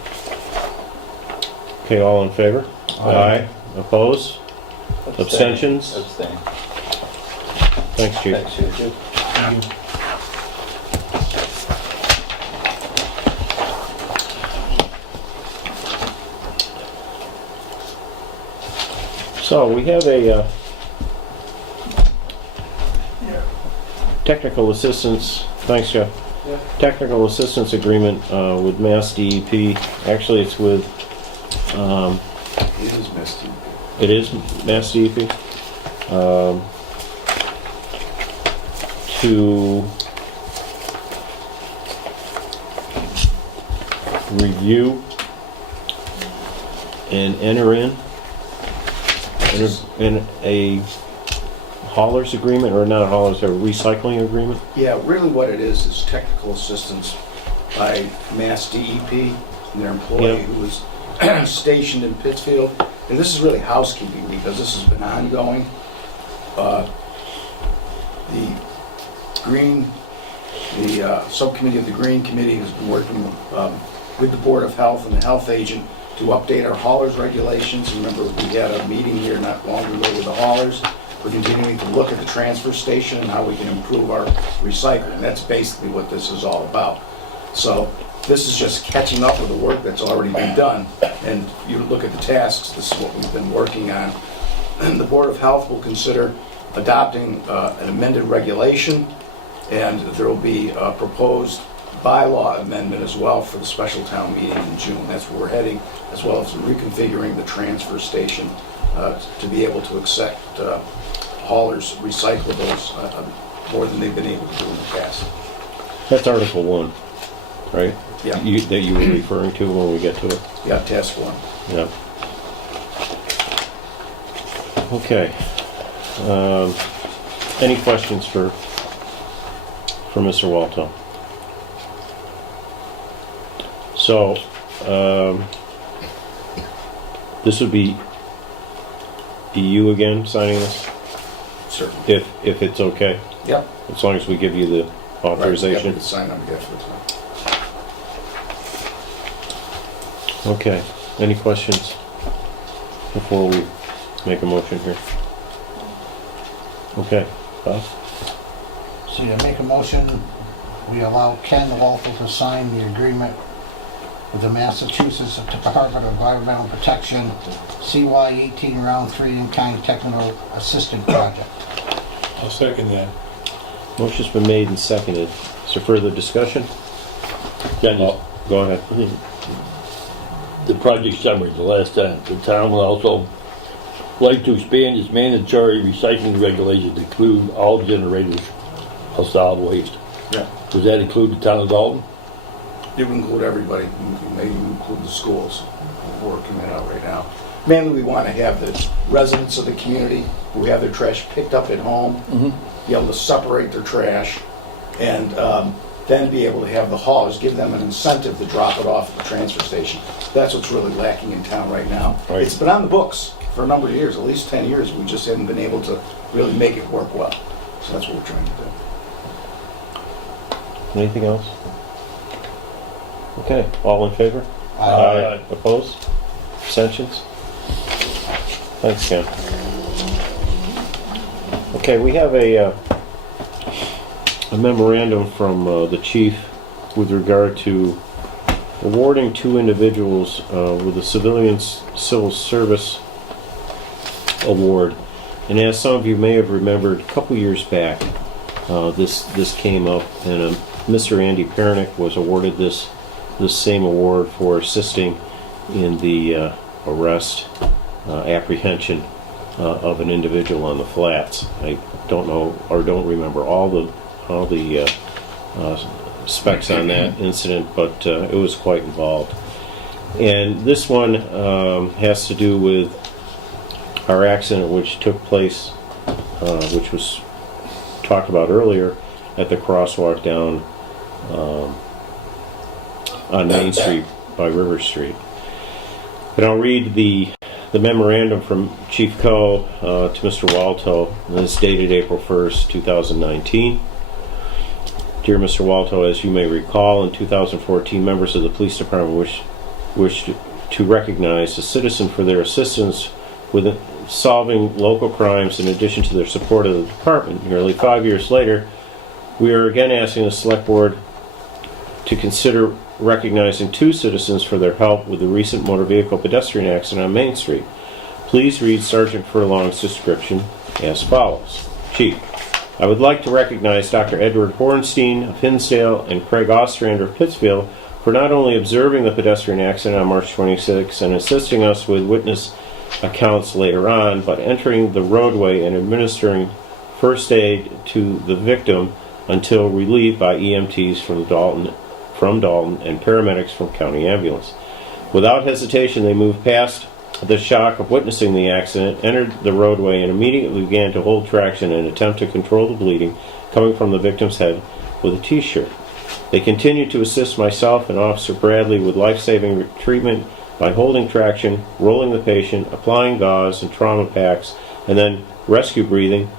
Okay, all in favor? Aye. Opposed? Abstentions? Abstain. Thanks, chief. Thanks, Chief. So we have a technical assistance, thanks Jeff, technical assistance agreement with Mass DEP. Actually, it's with, It is messed up. it is Mass DEP, to review and enter in a haulers agreement, or not a haulers, a recycling agreement? Yeah, really what it is technical assistance by Mass DEP and their employee who was stationed in Pittsfield. And this is really housekeeping because this has been ongoing. The subcommittee of the Green Committee has been working with the Board of Health and the health agent to update our haulers regulations. Remember, we had a meeting here not long ago with the haulers. We're continuing to look at the transfer station and how we can improve our recycling. That's basically what this is all about. So this is just catching up with the work that's already been done. And you look at the tasks, this is what we've been working on. And the Board of Health will consider adopting an amended regulation, and there will be a proposed bylaw amendment as well for the special town meeting in June. That's where we're heading, as well as reconfiguring the transfer station to be able to accept haulers, recyclables, more than they've been able to do in the past. That's Article 1, right? Yeah. That you were referring to when we get to it. Yeah, task one. Yeah. Okay. Any questions for Mr. Walto? So, This would be you again signing this, Certainly. if it's okay, Yep. as long as we give you the Right, yep, we authorization. can sign on behalf of the town. Okay, any questions before we make a motion here? Okay, Bob? See, to make a motion, we allow Ken Walthall to sign the agreement with the Massachusetts Department of Environmental Protection CY18 Round 3 in-kind technical assistant project. I'll second that. Motion's been made and seconded. Is there further discussion? Dennis, Go ahead. the project summary, the last time, the town will also like to expand its mandatory recycling regulations to include all generators of solid waste. Yeah. Does that include the town of Dalton? You can include everybody, maybe include the schools. We're working that out right now. Mainly, we want to have the residents of the community who have their trash picked up at home, be able to separate their trash, and then be able to have the haulers, give them an incentive to drop it off at the transfer station. That's what's really lacking in town right now. Right. It's been on the books for a number of years, at least 10 years. We just haven't been able to really make it work well. So that's what we're trying to do. Anything else? Okay, all in favor? Aye. Opposed? Abstentions? Thanks, Ken. Okay, we have a memorandum from the chief with regard to awarding two individuals with the Civilian Civil Service Award. And as some of you may have remembered, a couple years back, this came up, and Mr. Andy Pernick was awarded this same award for assisting in the arrest, apprehension of an individual on the flats. I don't know or don't remember all the specs on that incident, but it was quite involved. And this one has to do with our accident which took place, which was talked about earlier at the crosswalk down on Main Street by River Street. And I'll read the memorandum from Chief Coe to Mr. Walto, and it's dated April 1st, 2019. Dear Mr. Walto, as you may recall, in 2014, members of the police department wish to recognize a citizen for their assistance with solving local crimes in addition to their support of the department. Nearly 5 years later, we are again asking the Select Board to consider recognizing two citizens for their help with the recent motor vehicle pedestrian accident on Main Street. Please read Sergeant Furlong's description as follows. Chief, I would like to recognize Dr. Edward Hornstein of Hinsdale and Craig Ostrander of Pittsfield for not only observing the pedestrian accident on March 26 and assisting us with witness accounts later on, but entering the roadway and administering first aid to the victim until relieved by EMTs from Dalton and paramedics from County Ambulance. Without hesitation, they moved past the shock of witnessing the accident, entered the roadway, and immediately began to hold traction and attempt to control the bleeding coming from the victim's head with a t-shirt. They continued to assist myself and Officer Bradley with life-saving treatment by holding traction, rolling the patient, applying gauze and trauma packs, and then rescue breathing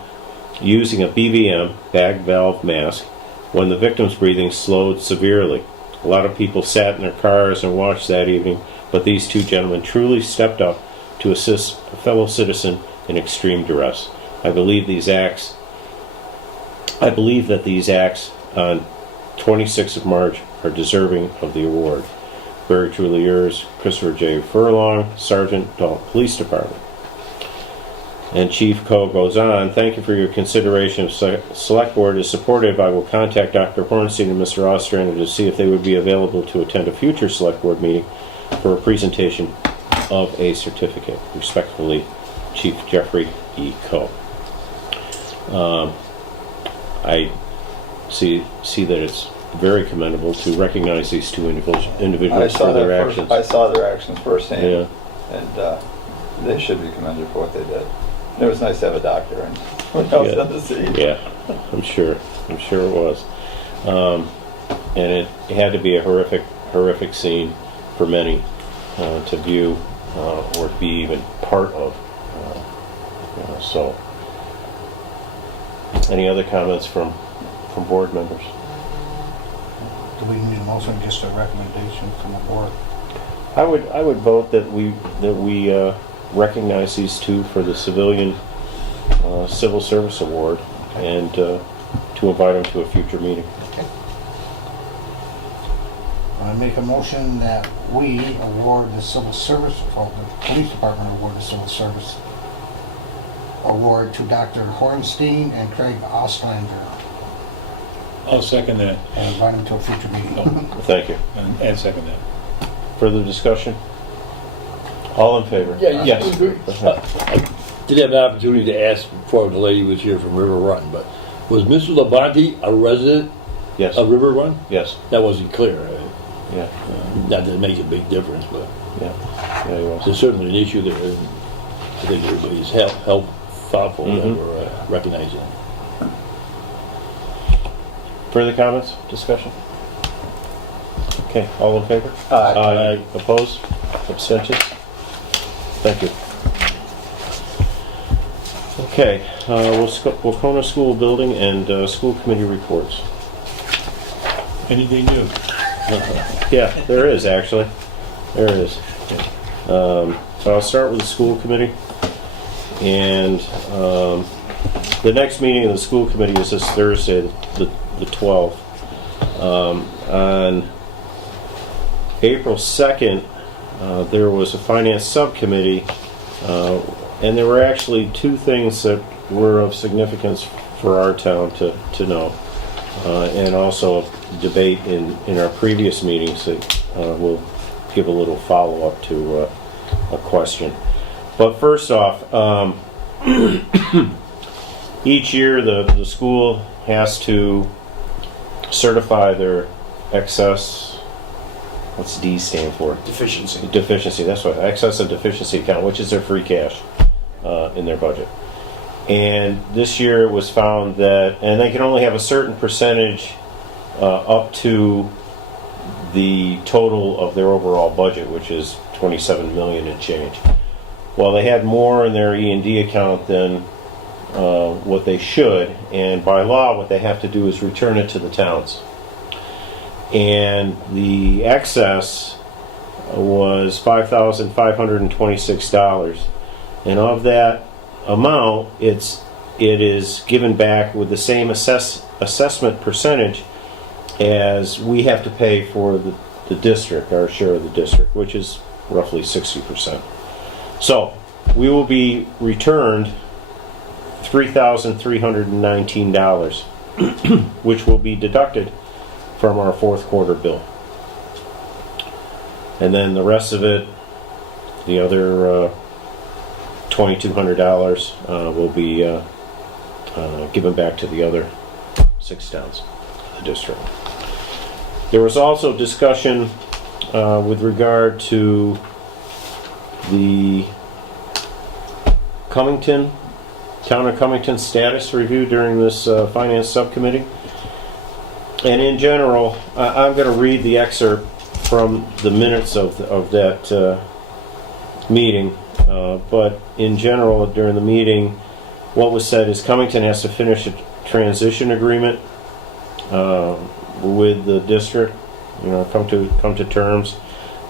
using a BVM, bag valve mask, when the victim's breathing slowed severely. A lot of people sat in their cars and watched that evening, but these two gentlemen truly stepped up to assist a fellow citizen in extreme duress. I believe that these acts on 26th of March are deserving of the award. Very truly yours, Christopher J. Furlong, Sergeant, Dalton Police Department. And Chief Coe goes on, thank you for your consideration. If Select Board is supportive, I will contact Dr. Hornstein and Mr. Ostrander to see if they would be available to attend a future Select Board meeting for a presentation of a certificate. Respectfully, Chief Jeffrey E. Coe. I see that it's very commendable to recognize these two individuals for their actions. I saw their actions firsthand, Yeah. and they should be commended for what they did. It was nice to have a doctor and when I was Yeah. on the scene. Yeah, I'm sure it was. And it had to be a horrific scene for many to view or to be even part of. So, any other comments from board members? Do we need a motion, just a recommendation from the board? I would vote that we recognize these two for the Civilian Civil Service Award and to invite them to a future meeting. I make a motion that we award the civil service, or the police department award the civil service award to Dr. Hornstein and Craig Ostrander I'll second that, and invite them to a future meeting. Thank you. and second that. Further discussion? All in favor? Yeah, Yes. I did have an opportunity to ask before the lady was here from River Run, but was Mr. Labonte a resident Yes. of River Run? Yes. That wasn't clear. Yeah. Not that it makes a big difference, but Yeah. Yeah, he was. there's certainly an issue there. And I think everybody's thoughtful that we're recognizing. Further comments? Discussion? Okay. All in favor? Aye. Opposed? Abstentions? Thank you. Okay. Wacona School Building and School Committee reports. Anything new? Yeah, there is actually. There is. So I'll start with the school committee. And the next meeting of the school committee is this Thursday, the 12th. On April 2nd, there was a finance subcommittee, and there were actually two things that were of significance for our town to know. And also a debate in our previous meetings that will give a little follow-up to a question. But first off, each year the school has to certify their excess, what's D stand for? Deficiency. Deficiency, that's what, excess and deficiency account, which is their free cash in their budget. And this year it was found that, and they can only have a certain percentage up to the total of their overall budget, which is 27 million and change. Well, they had more in their E&D account than what they should, and by law what they have to do is return it to the towns. And the excess was $5,526, and of that amount, it is given back with the same assessment percentage as we have to pay for the district, our share of the district, which is roughly 60%. So we will be returned $3,319, which will be deducted from our fourth quarter bill. And then the rest of it, the other $2,200 will be given back to the other 6 towns, the district. There was also discussion with regard to the Cummington, Town of Cummington status review during this finance subcommittee. And in general, I'm going to read the excerpt from the minutes of that meeting. But in general, during the meeting, what was said is Cummington has to finish a transition agreement with the district, come to terms.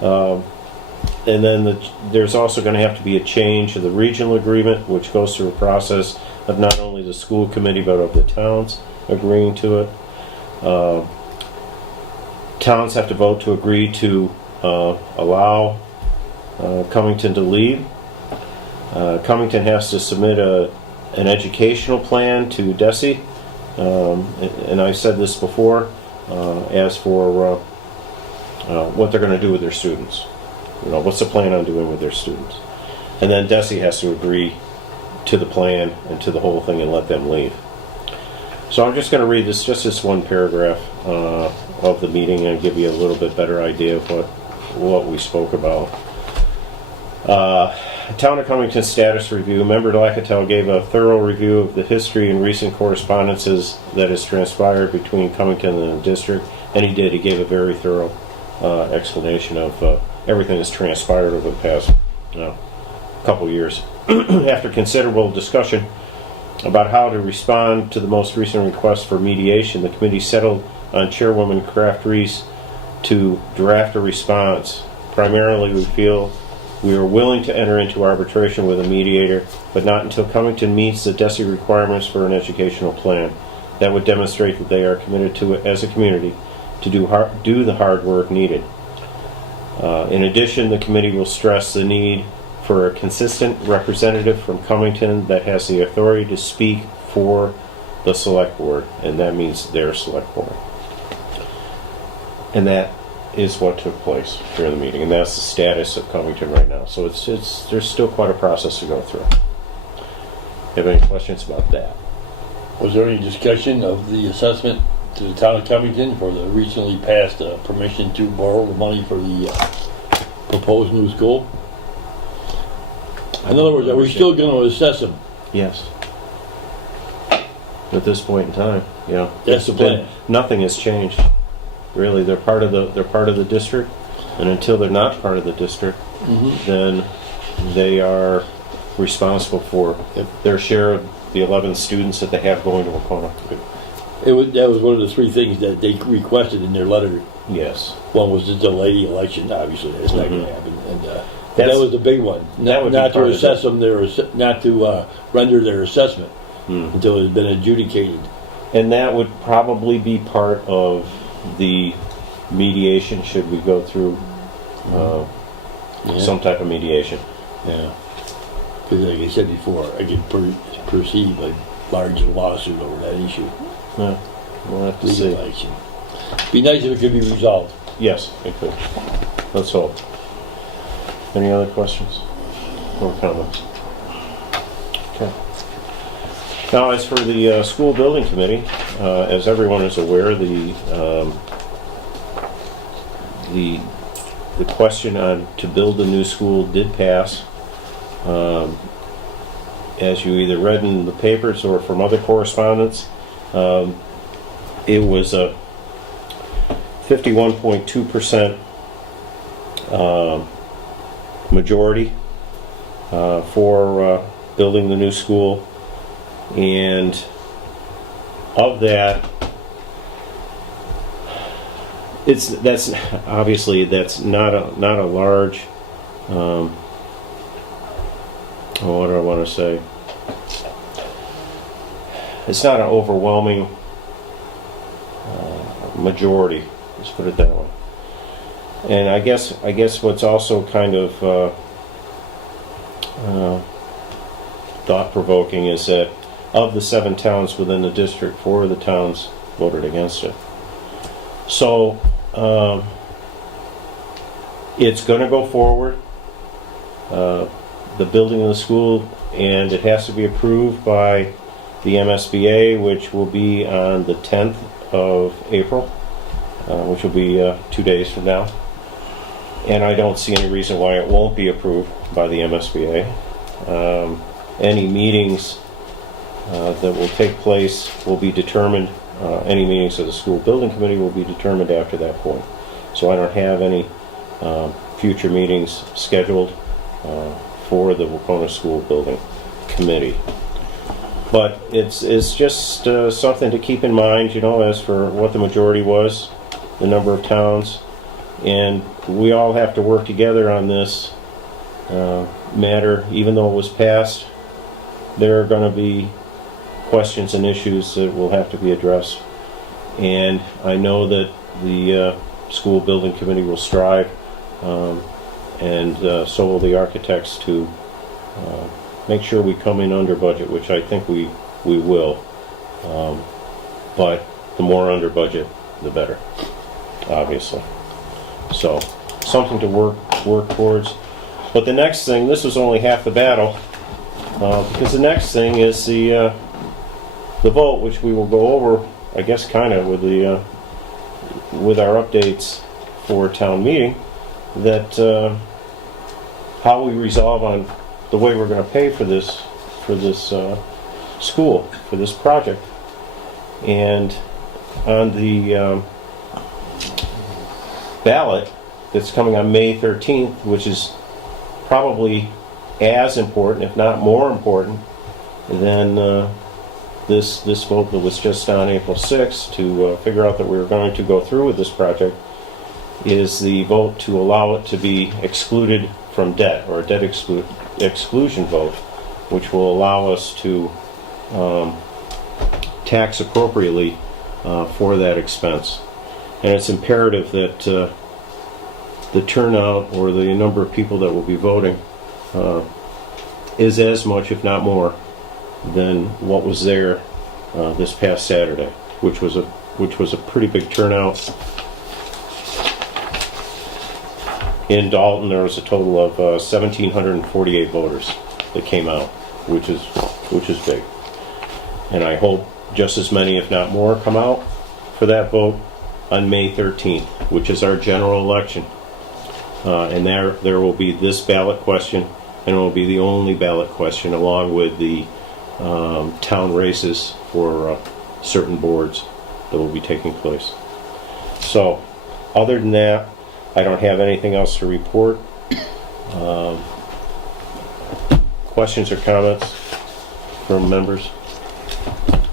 And then there's also going to have to be a change of the regional agreement, which goes through a process of not only the school committee, but of the towns agreeing to it. Towns have to vote to agree to allow Cummington to leave. Cummington has to submit an educational plan to DESE. And I've said this before, as for what they're going to do with their students. What's the plan on doing with their students? And then DESE has to agree to the plan and to the whole thing and let them leave. So I'm just going to read this one paragraph of the meeting and give you a little bit better idea of what we spoke about. Town of Cummington status review. Member Lakatel gave a thorough review of the history and recent correspondences that has transpired between Cummington and the district, and he did. He gave a very thorough explanation of everything that's transpired over the past a couple years. After considerable discussion about how to respond to the most recent request for mediation, the committee settled on Chairwoman Kraft Reese to draft a response. Primarily, we feel we are willing to enter into arbitration with a mediator, but not until Covington meets the DESI requirements for an educational plan. That would demonstrate that they are committed to it as a community to do the hard work needed. In addition, the committee will stress the need for a consistent representative from Covington that has the authority to speak for the select board, and that means their select board. And that is what took place during the meeting, and that's the status of Covington right now. So there's still quite a process to go through. Have any questions about that? Was there any discussion of the assessment to the town of Covington for the recently passed permission to borrow the money for the proposed new school? In other words, are we still going to assess them? Yes. At this point in time, yeah. That's the plan. Nothing has changed. Really, they're part of the district, and until they're not part of the district, then they are responsible for their share of the 11 students that they have going to Wacona. That was one of the three things that they requested in their letter. Yes. One was to delay the election. Obviously, that's not going to happen. And That's- that was the big one. that would be Not to part of assess them, not to render their assessment until it's been adjudicated. And that would probably be part of the mediation, should we go through some type of mediation. Yeah. Because like I said before, I could perceive a large lawsuit over that issue. Yeah, we'll have to Legal see. action. Be nice if it could be resolved. Yes, it could. Let's hope. Any other questions or comments? Okay. Now, as for the school building committee, as everyone is aware, the question on to build a new school did pass. As you either read in the papers or from other correspondence, it was a 51.2% majority for building the new school, and of that, that's obviously not a large. What do I want to say? It's not an overwhelming majority. Let's put it that way. And I guess what's also kind of thought-provoking is that of the 7 towns within the district, 4 of the towns voted against it. So it's going to go forward. The building of the school, and it has to be approved by the MSBA, which will be on the 10th of April, which will be 2 days from now. And I don't see any reason why it won't be approved by the MSBA. Any meetings that will take place will be determined, any meetings of the school building committee will be determined after that point. So I don't have any future meetings scheduled for the Wacona School Building Committee. But it's just something to keep in mind, as for what the majority was, the number of towns, and we all have to work together on this matter. Even though it was passed, there are going to be questions and issues that will have to be addressed. And I know that the School Building Committee will strive, and so will the architects, to make sure we come in under budget, which I think we will. But the more under budget, the better, obviously. So something to work towards. But the next thing, this was only half the battle, because the next thing is the vote, which we will go over, I guess, kind of with our updates for town meeting, that how we resolve on the way we're going to pay for this school, for this project. And on the ballot that's coming on May 13th, which is probably as important, if not more important, than this vote that was just on April 6th to figure out that we were going to go through with this project is the vote to allow it to be excluded from debt, or a debt exclusion vote, which will allow us to tax appropriately for that expense. And it's imperative that the turnout or the number of people that will be voting is as much, if not more, than what was there this past Saturday, which was a pretty big turnout. In Dalton, there was a total of 1,748 voters that came out, which is big. And I hope just as many, if not more, come out for that vote on May 13th, which is our general election. And there will be this ballot question, and it will be the only ballot question, along with the town races for certain boards that will be taking place. So, other than that, I don't have anything else to report. Questions or comments from members?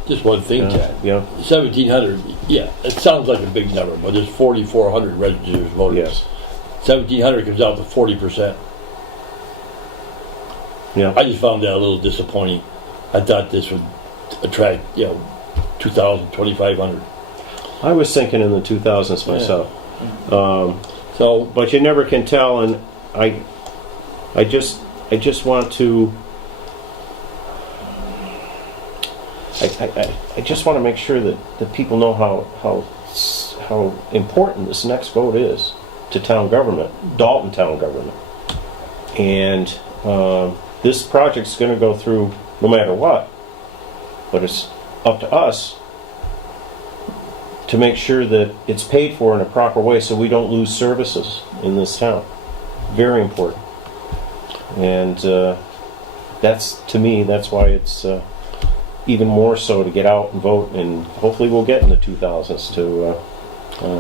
Just one thing, Chad. Yeah. 1,700, yeah, it sounds like a big number, but there's 4,400 registered voters. Yes. 1,700 comes out to 40%. Yeah. I just found that a little disappointing. I thought this would attract, 2,000, 2,500. I was thinking in the 2000s myself. So, But you never can tell, and I just want to. I just want to make sure that people know how important this next vote is to town government, Dalton town government, and this project's going to go through no matter what. But it's up to us to make sure that it's paid for in a proper way so we don't lose services in this town. Very important. And that's, to me, that's why it's even more so to get out and vote, and hopefully we'll get in the 2000s to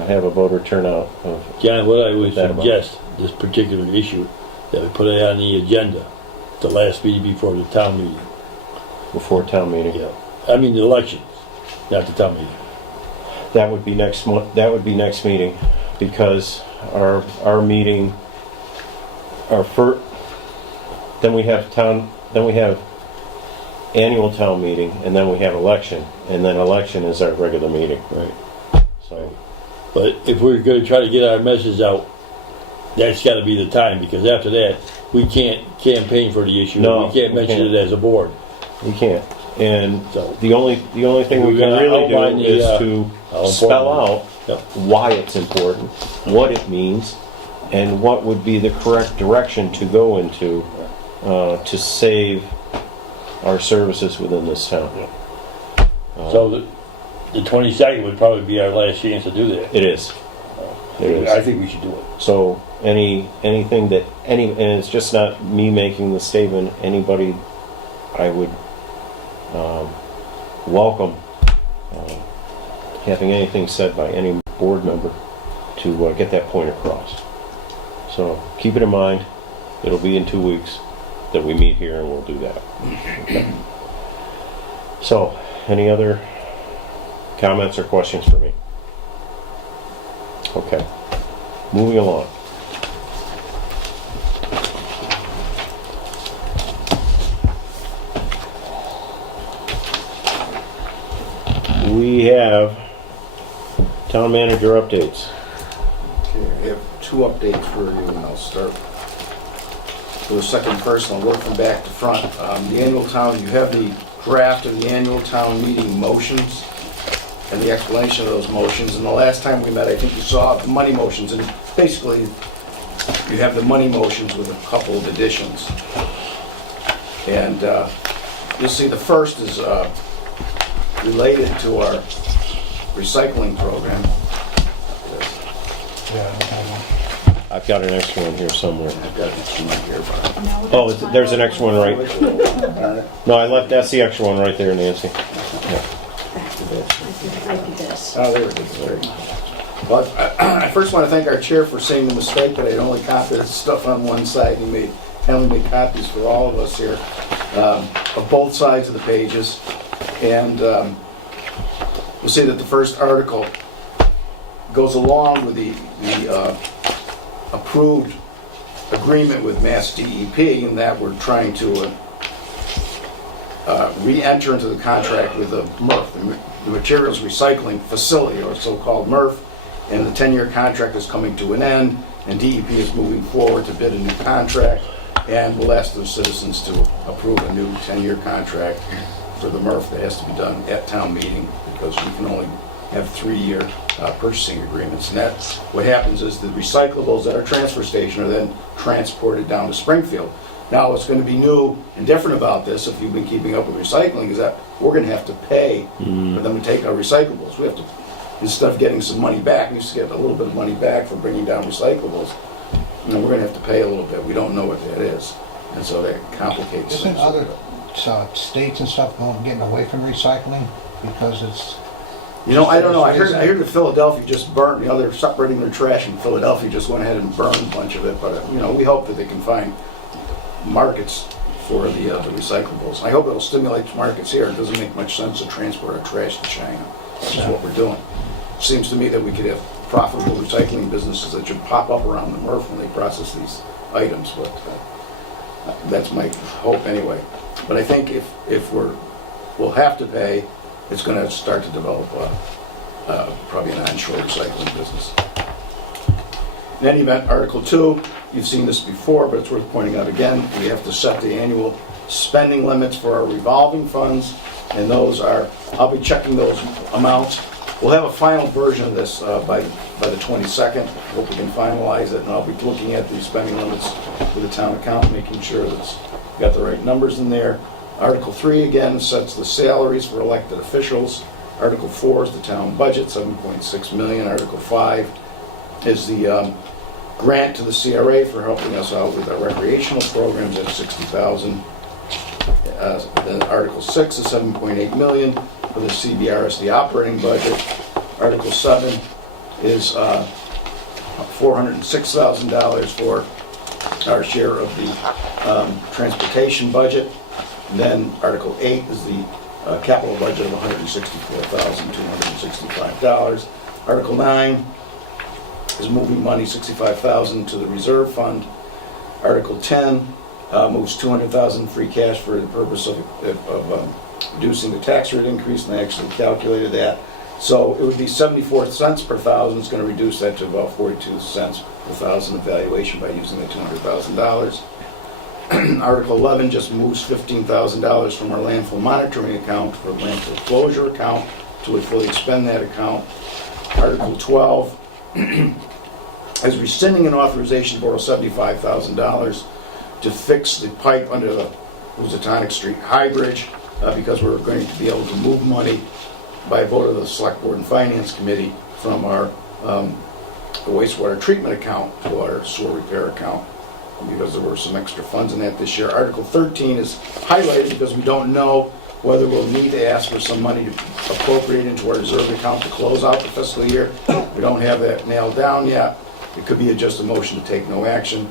have a voter turnout. John, what I would that amount. suggest, this particular issue, that we put it on the agenda, the last meeting before the town meeting. Before town meeting. Yeah. I mean, the elections, not the town meeting. That would be next month. That would be next meeting, because our meeting, our first, then we have annual town meeting, and then we have election, and then election is our regular meeting. Right. So, But if we're going to try to get our message out, that's got to be the time, because after that, we can't campaign for the issue. No, we can't we mention can't. it as a board. we can't. And So, the only thing we We're can gonna really outline do the, is how to important spell it out Yep. why it's important, what it means, and what would be the correct direction to go into to save our services within this town. So the 22nd would probably be our last chance to do that. It is. It is. I think we should do it. So anything that and it's just not me making the statement. Anybody, I would welcome having anything said by any board member to get that point across. So keep it in mind. It'll be in 2 weeks that we meet here, and we'll do that. Okay. So, any other comments or questions for me? Okay. Moving along. We have town manager updates. Okay, I have two updates for you, and I'll start for the second person. I'll work from back to front. The annual town, you have the draft of the annual town meeting motions and the explanation of those motions. And the last time we met, I think you saw the money motions, and basically you have the money motions with a couple of additions. And you'll see the first is related to our recycling program. I've got an extra one here somewhere. I've got the two here, but Oh, there's an extra one right. No, I left. That's the extra one right there, Nancy. I did this. oh, there it is. There. But I first want to thank our chair for seeing the mistake that I'd only copied the stuff on one side. He Helen made copies for all of us here of both sides of the pages. And we'll see that the first article goes along with the approved agreement with Mass DEP, in that we're trying to re-enter into the contract with the MRF, the Materials Recycling Facility, or so-called MRF, and the 10-year contract is coming to an end, and DEP is moving forward to bid a new contract, and we'll ask the citizens to approve a new 10-year contract for the MRF that has to be done at town meeting, because we can only have 3-year purchasing agreements. And that's what happens is the recyclables at our transfer station are then transported down to Springfield. Now, what's going to be new and different about this, if you've been keeping up with recycling, is that we're going to have to pay for them to take our recyclables. We have to, instead of getting some money back, we used to get a little bit of money back for bringing down recyclables. You know, we're going to have to pay a little bit. We don't know what that is. And so that complicates Isn't things. other states and stuff getting away from recycling because it's... You know, I don't know. I heard that Philadelphia just burnt, you know, they're separating their trash in Philadelphia, just went ahead and burned a bunch of it. But, you know, we hope that they can find markets for the recyclables. I hope it'll stimulate markets here. It doesn't make much sense to transport our trash to China. That's what we're doing. Seems to me that we could have profitable recycling businesses that should pop up around the MRF when they process these items. But that's my hope anyway. But I think if we'll have to pay, it's going to start to develop probably an onshore recycling business. In any event, Article 2, you've seen this before, but it's worth pointing out again. We have to set the annual spending limits for our revolving funds, and those are, I'll be checking those amounts. We'll have a final version of this by the 22nd. Hope we can finalize it, and I'll be looking at the spending limits with the town accountant, making sure that it's got the right numbers in there. Article 3, again, sets the salaries for elected officials. Article 4 is the town budget, $7.6 million. Article 5 is the grant to the CRA for helping us out with our recreational programs at $60,000. Then Article 6 is $7.8 million for the CBRSD operating budget. Article 7 is $406,000 for our share of the transportation budget. And then Article 8 is the capital budget of $164,265. Article 9 is moving money, $65,000 to the reserve fund. Article 10 moves $200,000 free cash for the purpose of reducing the tax rate increase, and I actually calculated that. So it would be 74 cents per thousand. It's going to reduce that to about 42 cents per thousand evaluation by using the $200,000. Article 11 just moves $15,000 from our landfill monitoring account for landfill closure account to fully expend that account. Article 12 is rescinding an authorization to borrow $75,000 to fix the pipe under the Housatonic Street High Bridge because we're going to be able to move money by a vote of the Select Board and Finance Committee from our wastewater treatment account to our sewer repair account, because there were some extra funds in that this year. Article 13 is highlighted because we don't know whether we'll need to ask for some money to appropriate into our reserve account to close out the fiscal year. We don't have that nailed down yet. It could be just a motion to take no action.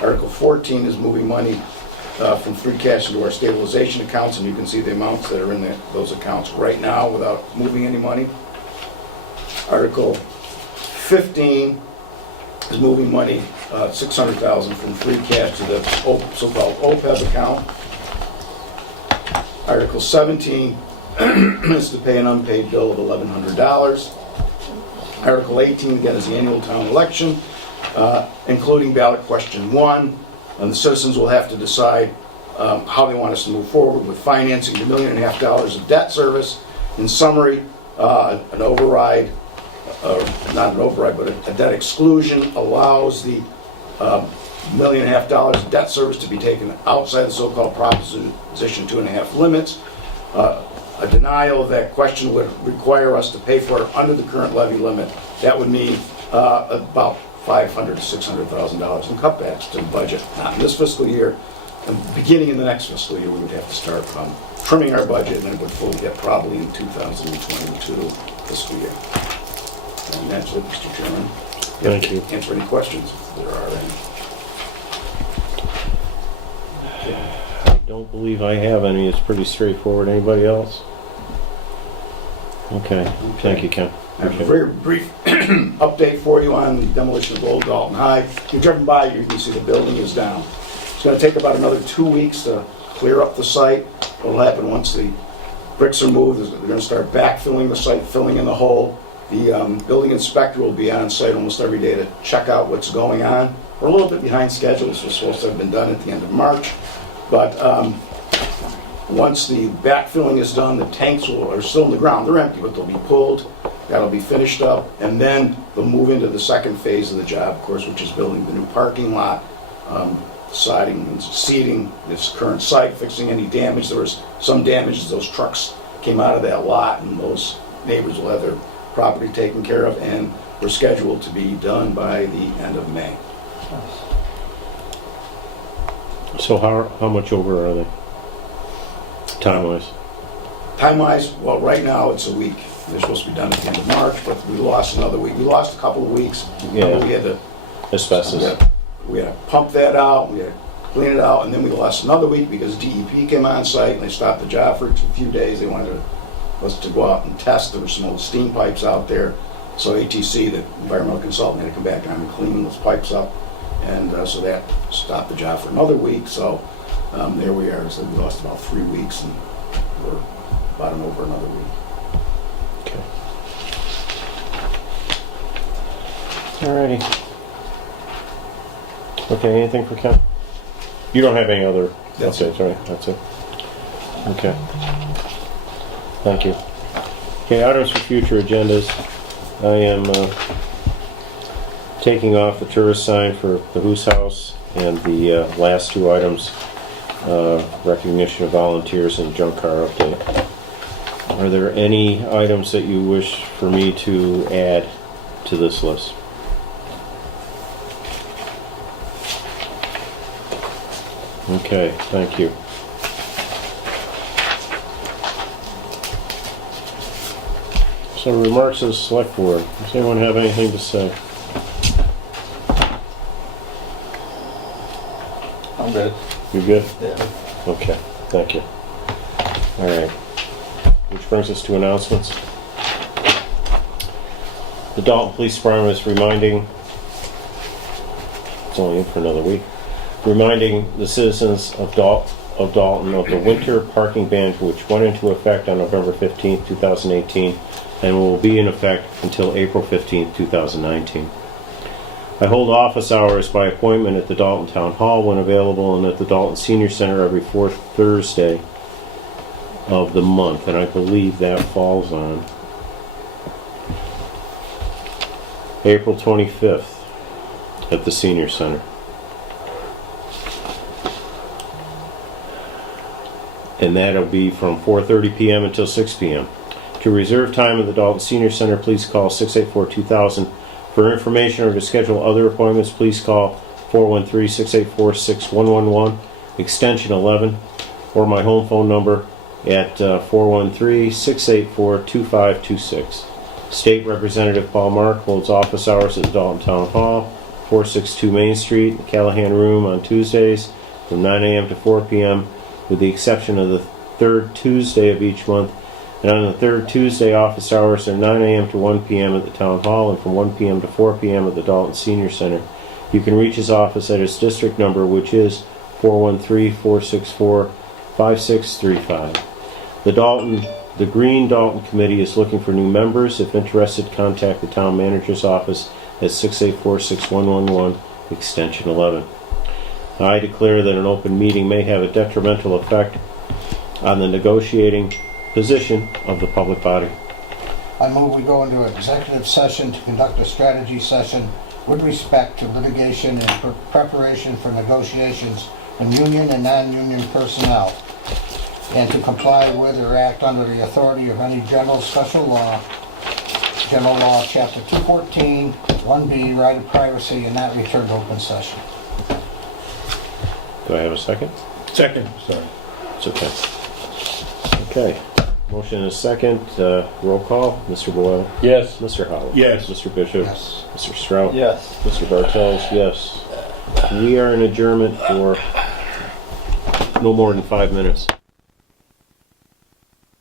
Article 14 is moving money from free cash into our stabilization accounts, and you can see the amounts that are in those accounts right now without moving any money. Article 15 is moving money, $600,000 from free cash to the so-called OPEB account. Article 17 is to pay an unpaid bill of $1,100. Article 18, again, is the annual town election, including ballot question 1. And the citizens will have to decide how they want us to move forward with financing the $1.5 million of debt service. In summary, an override, not an override, but a debt exclusion allows the $1.5 million of debt service to be taken outside the so-called Proposition 2.5 limits. A denial of that question would require us to pay for it under the current levy limit. That would mean about $500,000 to $600,000 in cutbacks to the budget. Not in this fiscal year. Beginning in the next fiscal year, we would have to start trimming our budget, and it would fully hit probably in 2022 fiscal year. And that's it, Mr. Chairman. Thank you. Answer any questions if there are any. don't believe I have any. It's pretty straightforward. Anybody else? Okay, thank you, Ken. I have a very brief update for you on the demolition of Old Dalton High. If you've driven by, you can see the building is down. It's going to take about another 2 weeks to clear up the site. What'll happen once the bricks are moved is they're going to start backfilling the site, filling in the hole. The building inspector will be on site almost every day to check out what's going on. We're a little bit behind schedule. This was supposed to have been done at the end of March. But once the backfilling is done, the tanks are still in the ground. They're empty, but they'll be pulled. That'll be finished up. And then they'll move into the second phase of the job, of course, which is building the new parking lot, siding and seating this current site, fixing any damage. There was some damage as those trucks came out of that lot, and those neighbors will have their property taken care of, and we're scheduled to be done by the end of May. So how much over are they? Time-wise? Time-wise, well, right now it's a week. They're supposed to be done at the end of March, but we lost another week. We lost a couple of weeks. Yeah. We had to Asbestos. We had to pump that out, we had to clean it out, and then we lost another week because DEP came on site and they stopped the job for a few days. They wanted us to go out and test. There were some old steam pipes out there. So ATC, the environmental consultant, had to come back and clean those pipes up. And so that stopped the job for another week. So there we are. So we lost about 3 weeks, and we're about over another week. Okay. Alrighty. Okay, anything for Ken? You don't have any other That's updates, right? That's it? Okay. Thank you. Okay, items for future agendas. I am taking off the tourist sign for the Hoos House, and the last two items, recognition of volunteers and junk car update. Are there any items that you wish for me to add to this list? Okay, thank you. So remarks of the select board. Does anyone have anything to say? I'm good. You good? Yeah. Okay, thank you. All right. Which brings us to announcements. The Dalton Police Department is reminding, it's only in for another week, reminding the citizens of Dalton of the winter parking ban, which went into effect on November 15th, 2018, and will be in effect until April 15th, 2019. I hold office hours by appointment at the Dalton Town Hall when available, and at the Dalton Senior Center every fourth Thursday of the month, and I believe that falls on April 25th at the Senior Center. And that'll be from 4:30 p.m. until 6 p.m. To reserve time at the Dalton Senior Center, please call 684-2000. For information or to schedule other appointments, please call 413-684-6111, extension 11, or my home phone number at 413-684-2526. State Representative Paul Mark holds office hours at the Dalton Town Hall, 462 Main Street, the Callahan Room on Tuesdays from 9 a.m. to 4 p.m., with the exception of the third Tuesday of each month. And on the third Tuesday, office hours are 9 a.m. to 1 p.m. at the Town Hall and from 1 p.m. to 4 p.m. at the Dalton Senior Center. You can reach his office at his district number, which is 413-464-5635. The Green Dalton Committee is looking for new members. If interested, contact the Town Manager's office at 684-6111, extension 11. I declare that an open meeting may have a detrimental effect on the negotiating position of the public body. I move we go into executive session to conduct a strategy session with respect to litigation and preparation for negotiations from union and non-union personnel, and to comply with or act under the authority of any general law, chapter 214, 1B, right of privacy, and not return to open session. Do I have a second? Second, sorry. It's okay. Okay. Motion and a second. Roll call. Mr. Boyle. Yes. Mr. Howell. Yes. Mr. Bishop. Yes. Mr. Strout. Yes. Mr. Bartels. Yes. We are in adjournment for no more than 5 minutes.